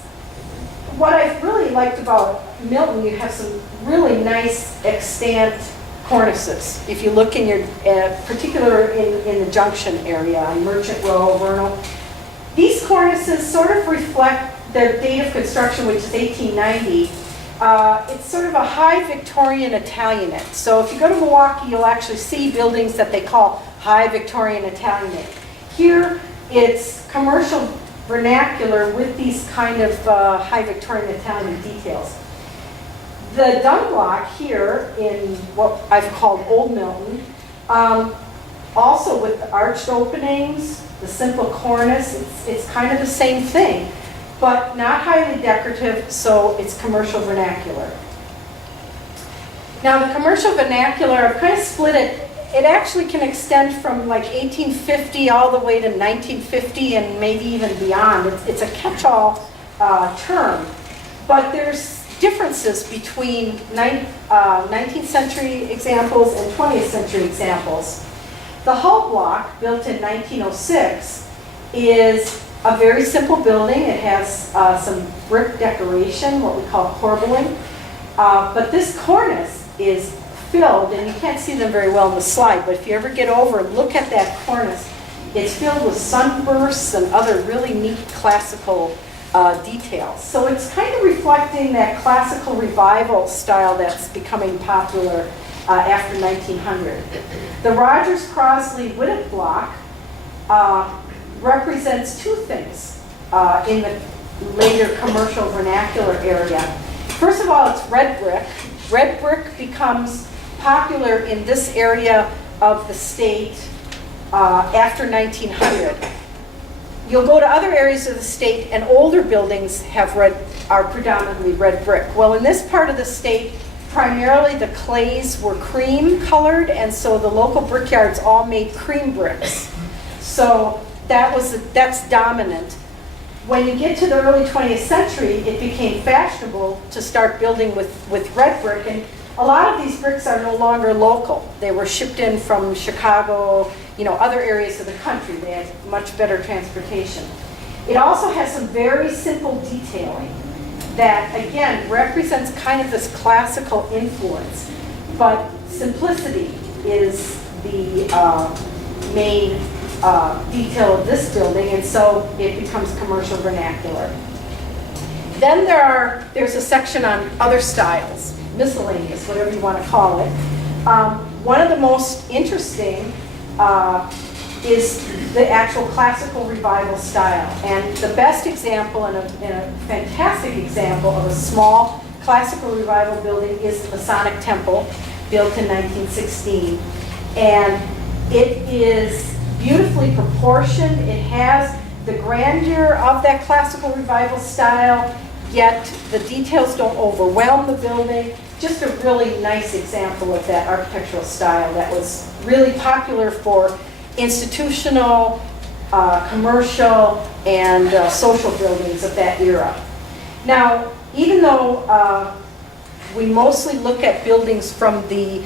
what I really liked about Milton. You have some really nice extant cornices. If you look in your, particular in the Junction area, on Merchant Row, Vernal, these cornices sort of reflect the date of construction, which is 1890. It's sort of a high Victorian Italianate. So if you go to Milwaukee, you'll actually see buildings that they call high Victorian Italianate. Here, it's commercial vernacular with these kind of high Victorian Italian details. The dung block here in what I've called Old Milton, also with the arched openings, the simple cornice, it's kind of the same thing, but not highly decorative, so it's commercial vernacular. Now the commercial vernacular, I've kind of split it. It actually can extend from like 1850 all the way to 1950 and maybe even beyond. It's a catch-all term, but there's differences between 19th century examples and 20th century examples. The Hull block, built in 1906, is a very simple building. It has some brick decoration, what we call corbelling. But this cornice is filled, and you can't see them very well in the slide, but if you ever get over and look at that cornice, it's filled with sunbursts and other really neat classical details. So it's kind of reflecting that classical revival style that's becoming popular after 1900. The Rogers Crosley Whittock block represents two things in the later commercial vernacular area. First of all, it's red brick. Red brick becomes popular in this area of the state after 1900. You'll go to other areas of the state and older buildings are predominantly red brick. Well, in this part of the state, primarily the clays were cream colored, and so the local brickyards all made cream bricks. So that's dominant. When you get to the early 20th century, it became fashionable to start building with red brick, and a lot of these bricks are no longer local. They were shipped in from Chicago, other areas of the country. They had much better transportation. It also has some very simple detailing that, again, represents kind of this classical influence, but simplicity is the main detail of this building, and so it becomes commercial vernacular. Then there's a section on other styles, miscellaneous, whatever you want to call it. One of the most interesting is the actual classical revival style. And the best example and a fantastic example of a small classical revival building is the Masonic Temple, built in 1916. And it is beautifully proportioned. It has the grandeur of that classical revival style, yet the details don't overwhelm the building. Just a really nice example of that architectural style that was really popular for institutional, commercial, and social buildings of that era. Now, even though we mostly look at buildings from the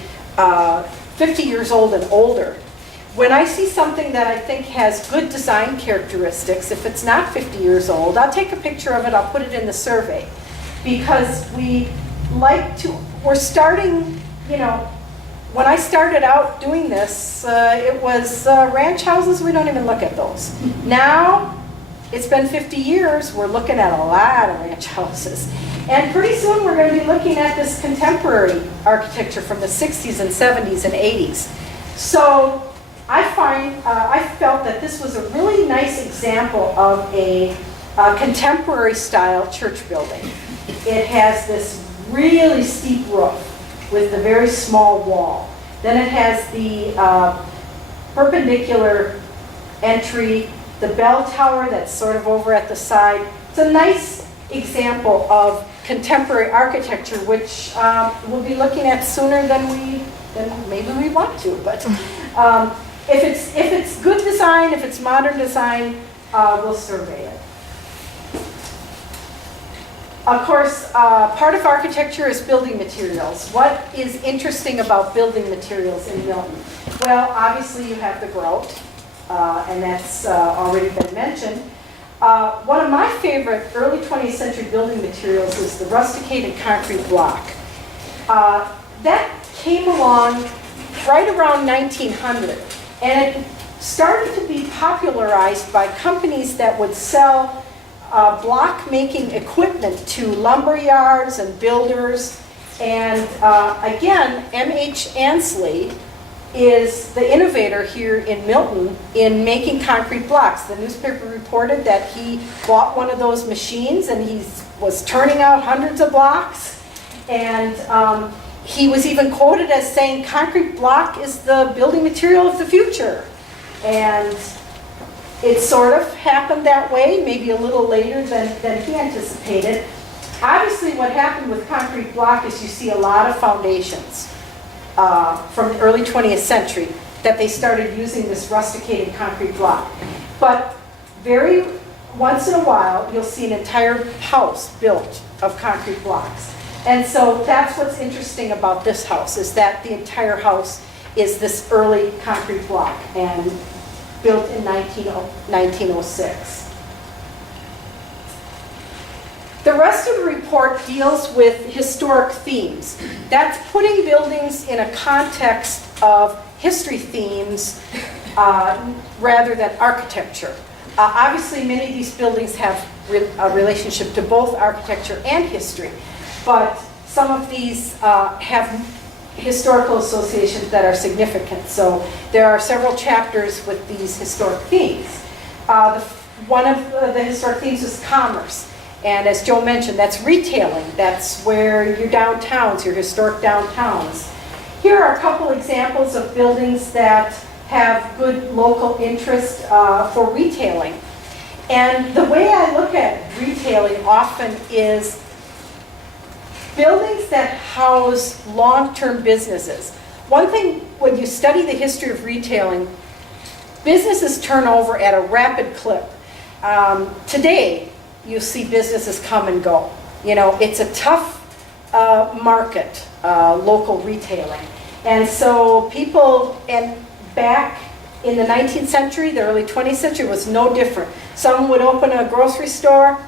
50 years old and older, when I see something that I think has good design characteristics, if it's not 50 years old, I'll take a picture of it, I'll put it in the survey. Because we're starting, when I started out doing this, it was ranch houses. We don't even look at those. Now, it's been 50 years, we're looking at a lot of ranch houses. And pretty soon we're going to be looking at this contemporary architecture from the 60s and 70s and 80s. So I felt that this was a really nice example of a contemporary style church building. It has this really steep roof with a very small wall. Then it has the perpendicular entry, the bell tower that's sort of over at the side. It's a nice example of contemporary architecture, which we'll be looking at sooner than maybe we want to. But if it's good design, if it's modern design, we'll survey it. Of course, part of architecture is building materials. What is interesting about building materials in Milton? Well, obviously you have the grout, and that's already been mentioned. One of my favorite early 20th century building materials is the rusticated concrete block. That came along right around 1900, and it started to be popularized by companies that would sell block making equipment to lumber yards and builders. And again, M.H. Ansley is the innovator here in Milton in making concrete blocks. The newspaper reported that he bought one of those machines and he was turning out hundreds of blocks. And he was even quoted as saying, concrete block is the building material of the future. And it sort of happened that way, maybe a little later than he anticipated. Obviously, what happened with concrete block is you see a lot of foundations from the early 20th century that they started using this rusticated concrete block. But once in a while, you'll see an entire house built of concrete blocks. And so that's what's interesting about this house, is that the entire house is this early concrete block and built in 1906. The rest of the report deals with historic themes. That's putting buildings in a context of history themes rather than architecture. Obviously, many of these buildings have a relationship to both architecture and history, but some of these have historical associations that are significant. So there are several chapters with these historic themes. One of the historic themes is commerce. And as Joe mentioned, that's retailing. That's where your downtowns, your historic downtowns. Here are a couple examples of buildings that have good local interest for retailing. And the way I look at retailing often is buildings that house long-term businesses. One thing, when you study the history of retailing, businesses turn over at a rapid clip. Today, you see businesses come and go. You know, it's a tough market, local retailing. And so people, and back in the 19th century, the early 20th century was no different. Someone would open a grocery store,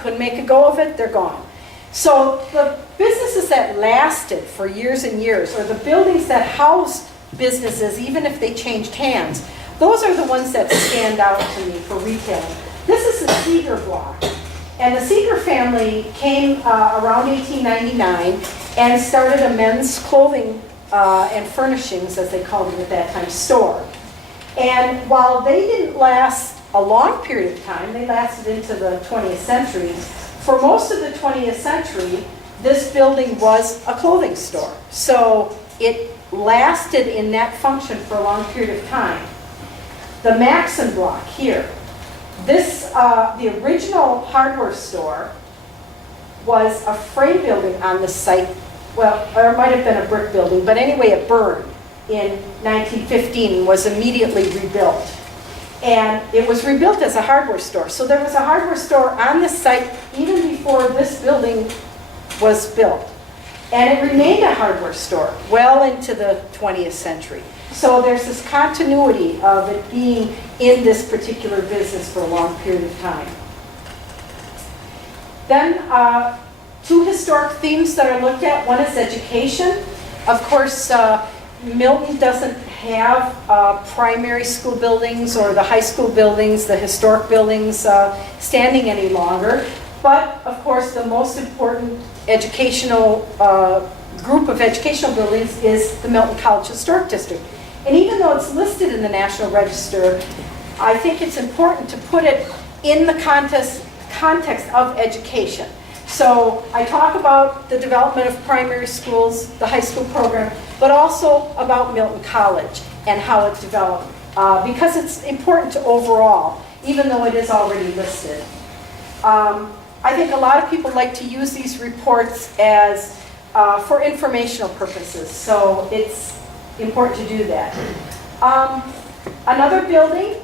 couldn't make a go of it, they're gone. So the businesses that lasted for years and years, or the buildings that housed businesses, even if they changed hands, those are the ones that stand out to me for retailing. This is the Seeger block. And the Seeger family came around 1899 and started a men's clothing and furnishings, as they called it at that time, store. And while they didn't last a long period of time, they lasted into the 20th century. For most of the 20th century, this building was a clothing store. So it lasted in that function for a long period of time. The Maxon block here. This, the original hardware store was a frame building on the site. Well, or it might have been a brick building, but anyway, it burned in 1915 and was immediately rebuilt. And it was rebuilt as a hardware store. So there was a hardware store on the site even before this building was built. And it remained a hardware store well into the 20th century. So there's this continuity of it being in this particular business for a long period of time. Then two historic themes that are looked at. One is education. Of course, Milton doesn't have primary school buildings or the high school buildings, the historic buildings standing any longer. But of course, the most important educational group of educational buildings is the Milton College Historic District. And even though it's listed in the National Register, I think it's important to put it in the context of education. So I talk about the development of primary schools, the high school program, but also about Milton College and how it developed, because it's important to overall, even though it is already listed. I think a lot of people like to use these reports as for informational purposes, so it's important to do that. Another building,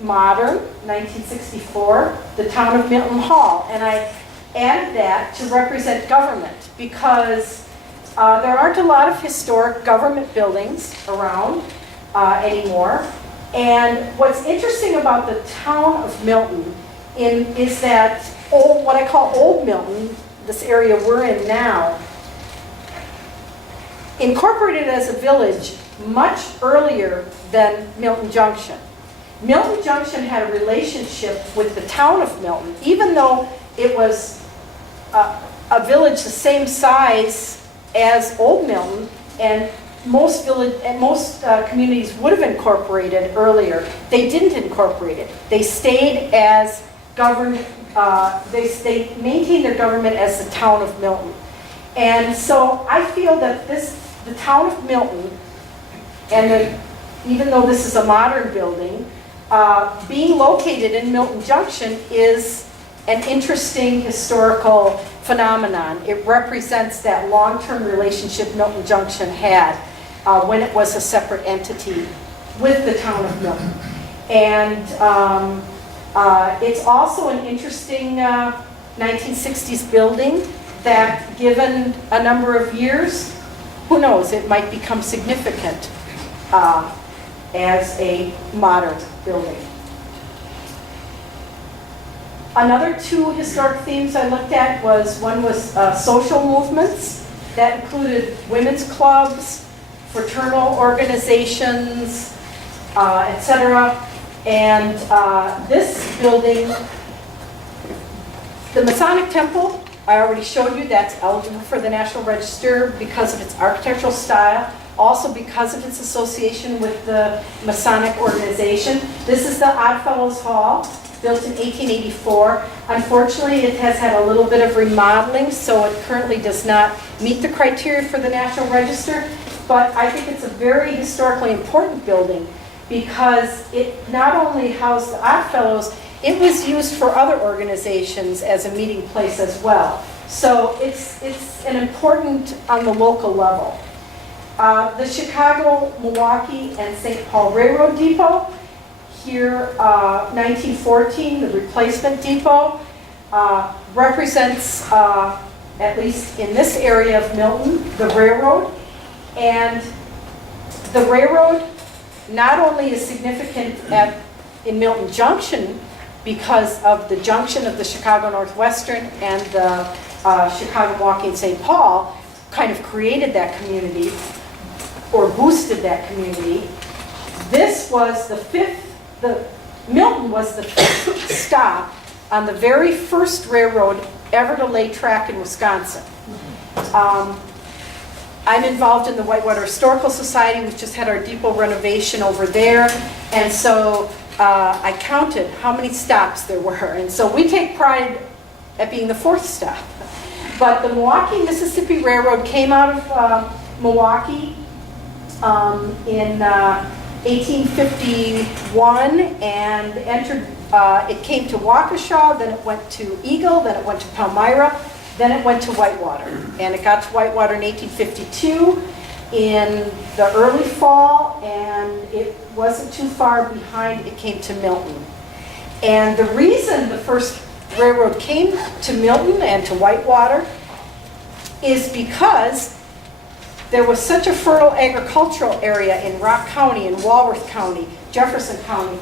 modern, 1964, the town of Milton Hall. And I added that to represent government because there aren't a lot of historic government buildings around anymore. And what's interesting about the town of Milton is that what I call Old Milton, this area we're in now, incorporated as a village much earlier than Milton Junction. Milton Junction had a relationship with the town of Milton, even though it was a village the same size as Old Milton, and most communities would have incorporated earlier. They didn't incorporate it. They stayed as government. They maintained their government as the town of Milton. And so I feel that the town of Milton, and even though this is a modern building, being located in Milton Junction is an interesting historical phenomenon. It represents that long-term relationship Milton Junction had when it was a separate entity with the town of Milton. And it's also an interesting 1960s building that, given a number of years, who knows, it might become significant as a modern building. Another two historic themes I looked at one was social movements that included women's clubs, fraternal organizations, etc. And this building, the Masonic Temple, I already showed you, that's eligible for the National Register because of its architectural style, also because of its association with the Masonic organization. This is the Oddfellows Hall, built in 1884. Unfortunately, it has had a little bit of remodeling, so it currently does not meet the criteria for the National Register, but I think it's a very historically important building because it not only housed the Oddfellows, it was used for other organizations as a meeting place as well. So it's an important on the local level. The Chicago, Milwaukee, and St. Paul Railroad Depot, here 1914, the replacement depot, represents, at least in this area of Milton, the railroad. And the railroad not only is significant in Milton Junction because of the junction of the Chicago Northwestern and the Chicago, Milwaukee, and St. Paul kind of created that community or boosted that community. This was Milton was the fifth stop on the very first railroad ever to lay track in Wisconsin. I'm involved in the Whitewater Historical Society. We just had our depot renovation over there, and so I counted how many stops there were, and so we take pride at being the fourth stop. But the Milwaukee Mississippi Railroad came out of Milwaukee in 1851 and entered, it came to Waukesha, then it went to Eagle, then it went to Palmyra, then it went to Whitewater. And it got to Whitewater in 1852 in the early fall, and it wasn't too far behind, it came to Milton. And the reason the first railroad came to Milton and to Whitewater is because there was such a fertile agricultural area in Rock County, in Walworth County, Jefferson County.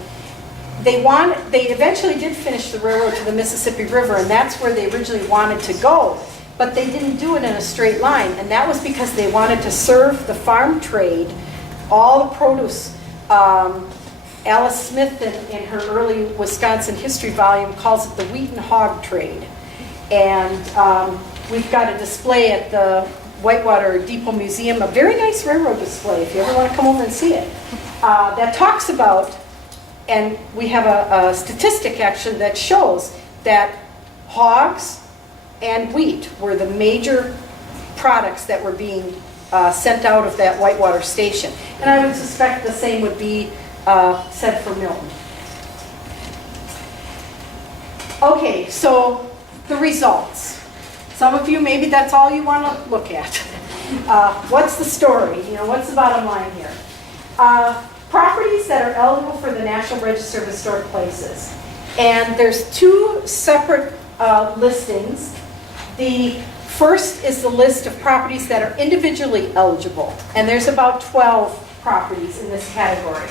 They eventually did finish the railroad to the Mississippi River, and that's where they originally wanted to go. But they didn't do it in a straight line, and that was because they wanted to serve the farm trade, all the produce. Alice Smith, in her early Wisconsin history volume, calls it the wheat and hog trade. And we've got a display at the Whitewater Depot Museum, a very nice railroad display, if you ever want to come over and see it, that talks about, and we have a statistic actually that shows that hogs and wheat were the major products that were being sent out of that Whitewater station. And I would suspect the same would be said for Milton. Okay, so the results. Some of you, maybe that's all you want to look at. What's the story? What's the bottom line here? Properties that are eligible for the National Register of Historic Places. And there's two separate listings. The first is the list of properties that are individually eligible, and there's about 12 properties in this category.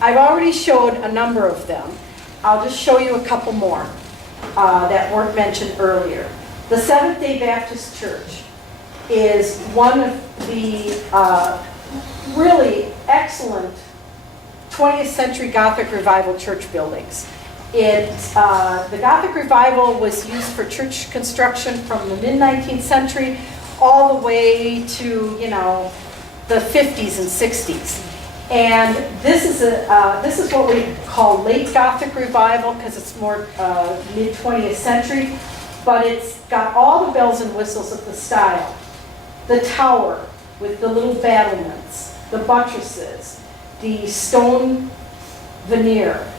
I've already showed a number of them. I'll just show you a couple more that weren't mentioned earlier. The Seventh-day Baptist Church is one of the really excellent 20th century Gothic Revival church buildings. The Gothic Revival was used for church construction from the mid-19th century all the way to, the 50s and 60s. And this is what we call late Gothic Revival because it's more mid-20th century, but it's got all the bells and whistles of the style. The tower with the little battlements, the buttresses, the stone veneer,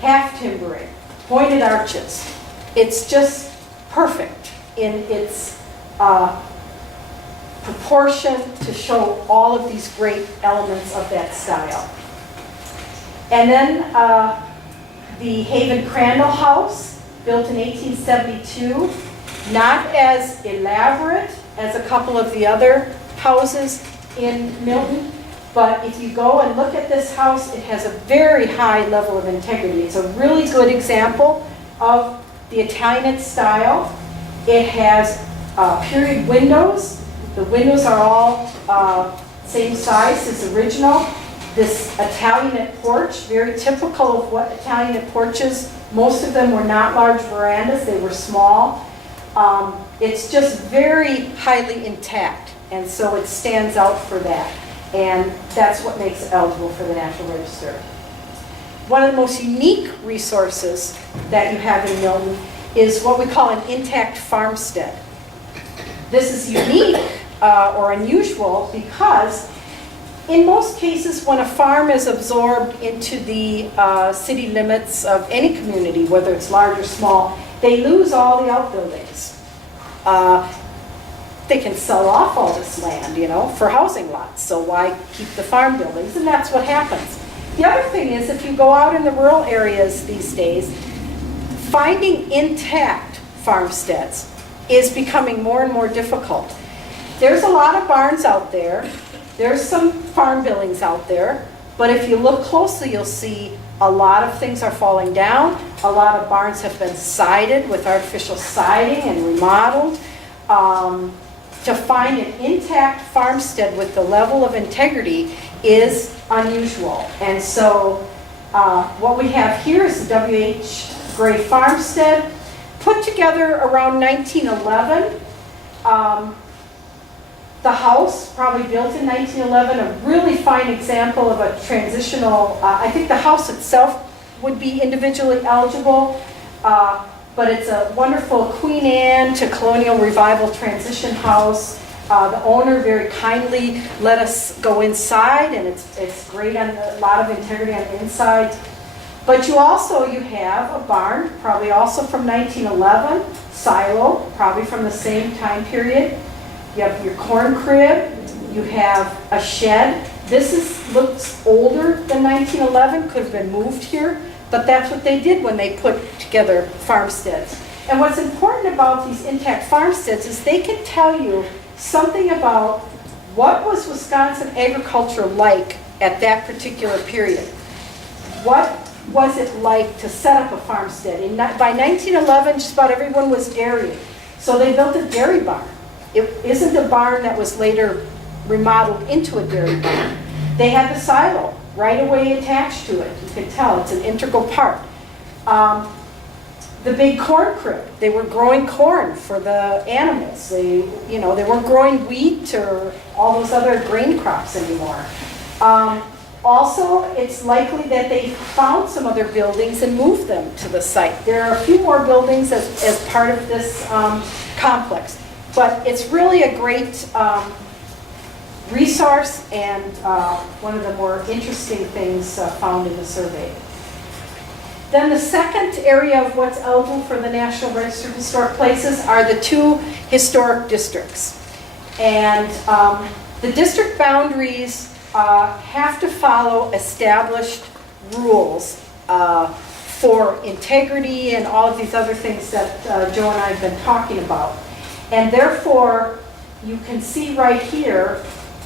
half timbering, pointed arches. It's just perfect in its proportion to show all of these great elements of that style. And then the Haven Crandall House, built in 1872, not as elaborate as a couple of the other houses in Milton, but if you go and look at this house, it has a very high level of integrity. It's a really good example of the Italianate style. It has period windows. The windows are all same size as original. This Italianate porch, very typical of what Italianate porches, most of them were not large verandas, they were small. It's just very highly intact, and so it stands out for that. And that's what makes it eligible for the National Register. One of the most unique resources that you have in Milton is what we call an intact farmstead. This is unique or unusual because in most cases when a farm is absorbed into the city limits of any community, whether it's large or small, they lose all the outbuildings. They can sell off all this land, for housing lots, so why keep the farm buildings? And that's what happens. The other thing is, if you go out in the rural areas these days, finding intact farmsteads is becoming more and more difficult. There's a lot of barns out there, there's some farm buildings out there, but if you look closely, you'll see a lot of things are falling down, a lot of barns have been sided with artificial siding and remodeled. To find an intact farmstead with the level of integrity is unusual. And so what we have here is the W.H. Gray Farmstead, put together around 1911. The house, probably built in 1911, a really fine example of a transitional, I think the house itself would be individually eligible, but it's a wonderful Queen Anne to Colonial Revival transition house. The owner very kindly let us go inside, and it's great on a lot of integrity on the inside. But you have a barn, probably also from 1911, silo, probably from the same time period. You have your corn crib, you have a shed. This looks older than 1911, could have been moved here. But that's what they did when they put together farmsteads. And what's important about these intact farmsteads is they can tell you something about what was Wisconsin agriculture like at that particular period. What was it like to set up a farmstead? By 1911, just about everyone was dairying. So they built a dairy barn. It isn't a barn that was later remodeled into a dairy barn. They had the silo right away attached to it. You can tell it's an integral part. The big corn crib, they were growing corn for the animals. They weren't growing wheat or all those other grain crops anymore. Also, it's likely that they found some other buildings and moved them to the site. There are a few more buildings as part of this complex, but it's really a great resource and one of the more interesting things found in the survey. Then the second area of what's eligible for the National Register of Historic Places are the two historic districts. And the district boundaries have to follow established rules for integrity and all of these other things that Joe and I have been talking about. And therefore, you can see right here,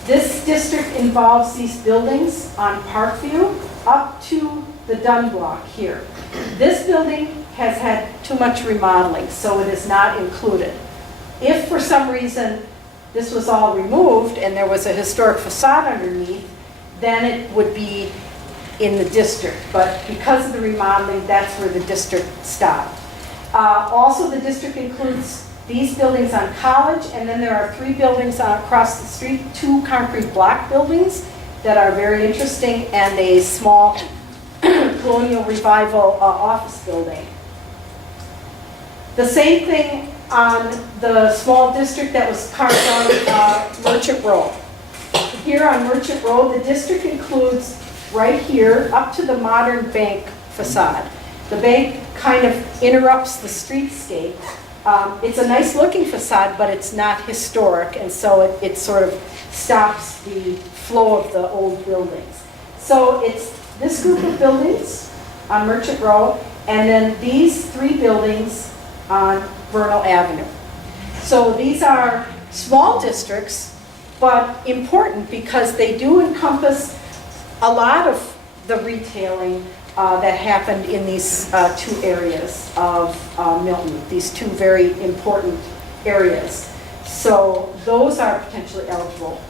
this district involves these buildings on Parkview up to the Dunn block here. This building has had too much remodeling, so it is not included. If for some reason this was all removed and there was a historic facade underneath, then it would be in the district. But because of the remodeling, that's where the district stopped. Also, the district includes these buildings on College, and then there are 3 buildings across the street, 2 concrete block buildings that are very interesting, and a small colonial revival office building. The same thing on the small district that was carved out of Merchant Road. Here on Merchant Road, the district includes right here up to the modern bank facade. The bank kind of interrupts the streetscape. It's a nice looking facade, but it's not historic, and so it sort of stops the flow of the old buildings. So it's this group of buildings on Merchant Road, and then these 3 buildings on Vernal Avenue. So these are small districts, but important because they do encompass a lot of the retailing that happened in these 2 areas of Milton, these 2 very important areas. So those are potentially eligible.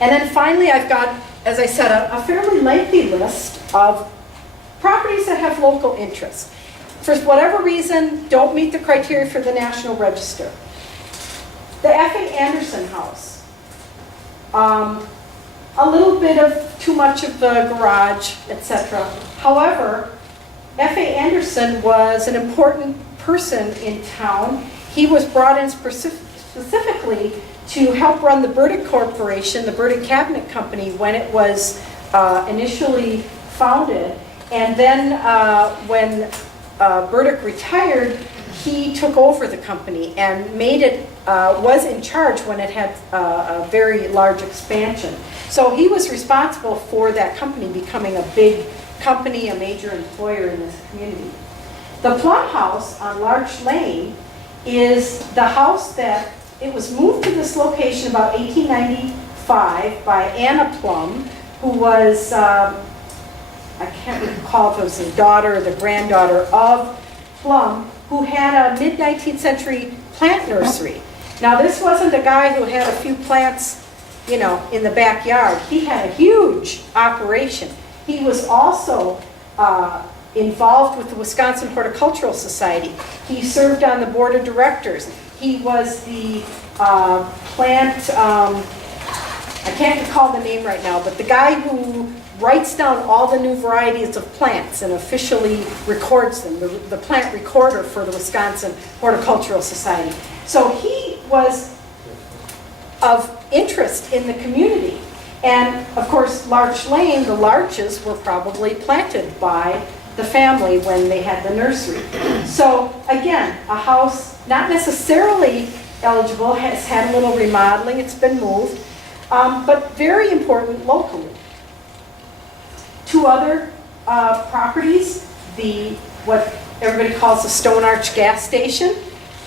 And then finally, I've got, as I said, a fairly lengthy list of properties that have local interest. For whatever reason, don't meet the criteria for the National Register. The F.A. Anderson House. A little bit of too much of the garage, etc. However, F.A. Anderson was an important person in town. He was brought in specifically to help run the Burdick Corporation, the Burdick Cabinet Company, when it was initially founded. And then when Burdick retired, he took over the company and made it, was in charge when it had a very large expansion. So he was responsible for that company becoming a big company, a major employer in this community. The Plum House on Larch Lane is the house that, it was moved to this location about 1895 by Anna Plum, who was, I can't recall if it was the daughter or the granddaughter of Plum, who had a mid-19th century plant nursery. Now this wasn't a guy who had a few plants, you know, in the backyard. He had a huge operation. He was also involved with the Wisconsin Horticultural Society. He served on the board of directors. He was the plant, I can't recall the name right now, but the guy who writes down all the new varieties of plants and officially records them, the plant recorder for the Wisconsin Horticultural Society. So he was of interest in the community. And of course, Larch Lane, the larches were probably planted by the family when they had the nursery. So again, a house not necessarily eligible, has had a little remodeling, it's been moved, but very important locally. 2 other properties, what everybody calls the Stone Arch gas station,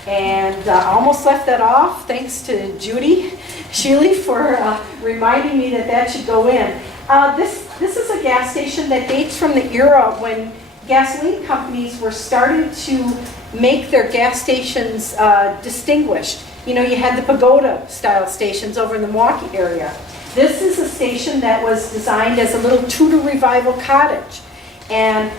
and I almost left that off, thanks to Judy Shealy for reminding me that that should go in. This is a gas station that dates from the era when gasoline companies were starting to make their gas stations distinguished. You know, you had the pagoda style stations over in the Milwaukee area. This is a station that was designed as a little Tudor revival cottage. And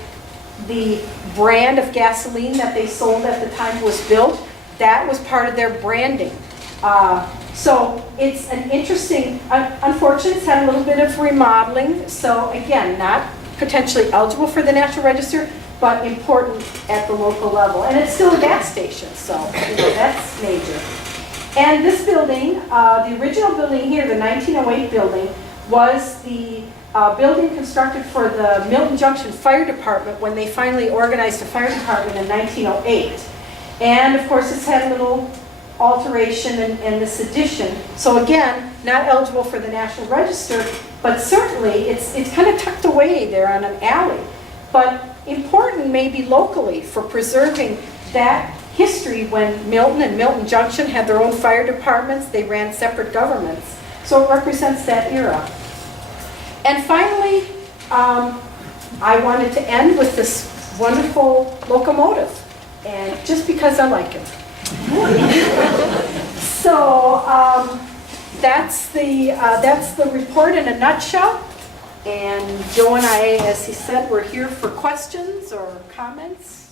the brand of gasoline that they sold at the time it was built, that was part of their branding. So it's an interesting, unfortunately it's had a little bit of remodeling, so again, not potentially eligible for the National Register, but important at the local level. And it's still a gas station, so you know, that's major. And this building, the original building here, the 1908 building, was the building constructed for the Milton Junction Fire Department when they finally organized a fire department in 1908. And of course, it's had a little alteration and this addition. So again, not eligible for the National Register, but certainly it's kind of tucked away there on an alley. but important maybe locally for preserving that history when Milton and Milton Junction had their own fire departments, they ran separate governments. So it represents that era. And finally, I wanted to end with this wonderful locomotive, and just because I like it. So that's the report in a nutshell. And Joe and I, as he said, we're here for questions or comments.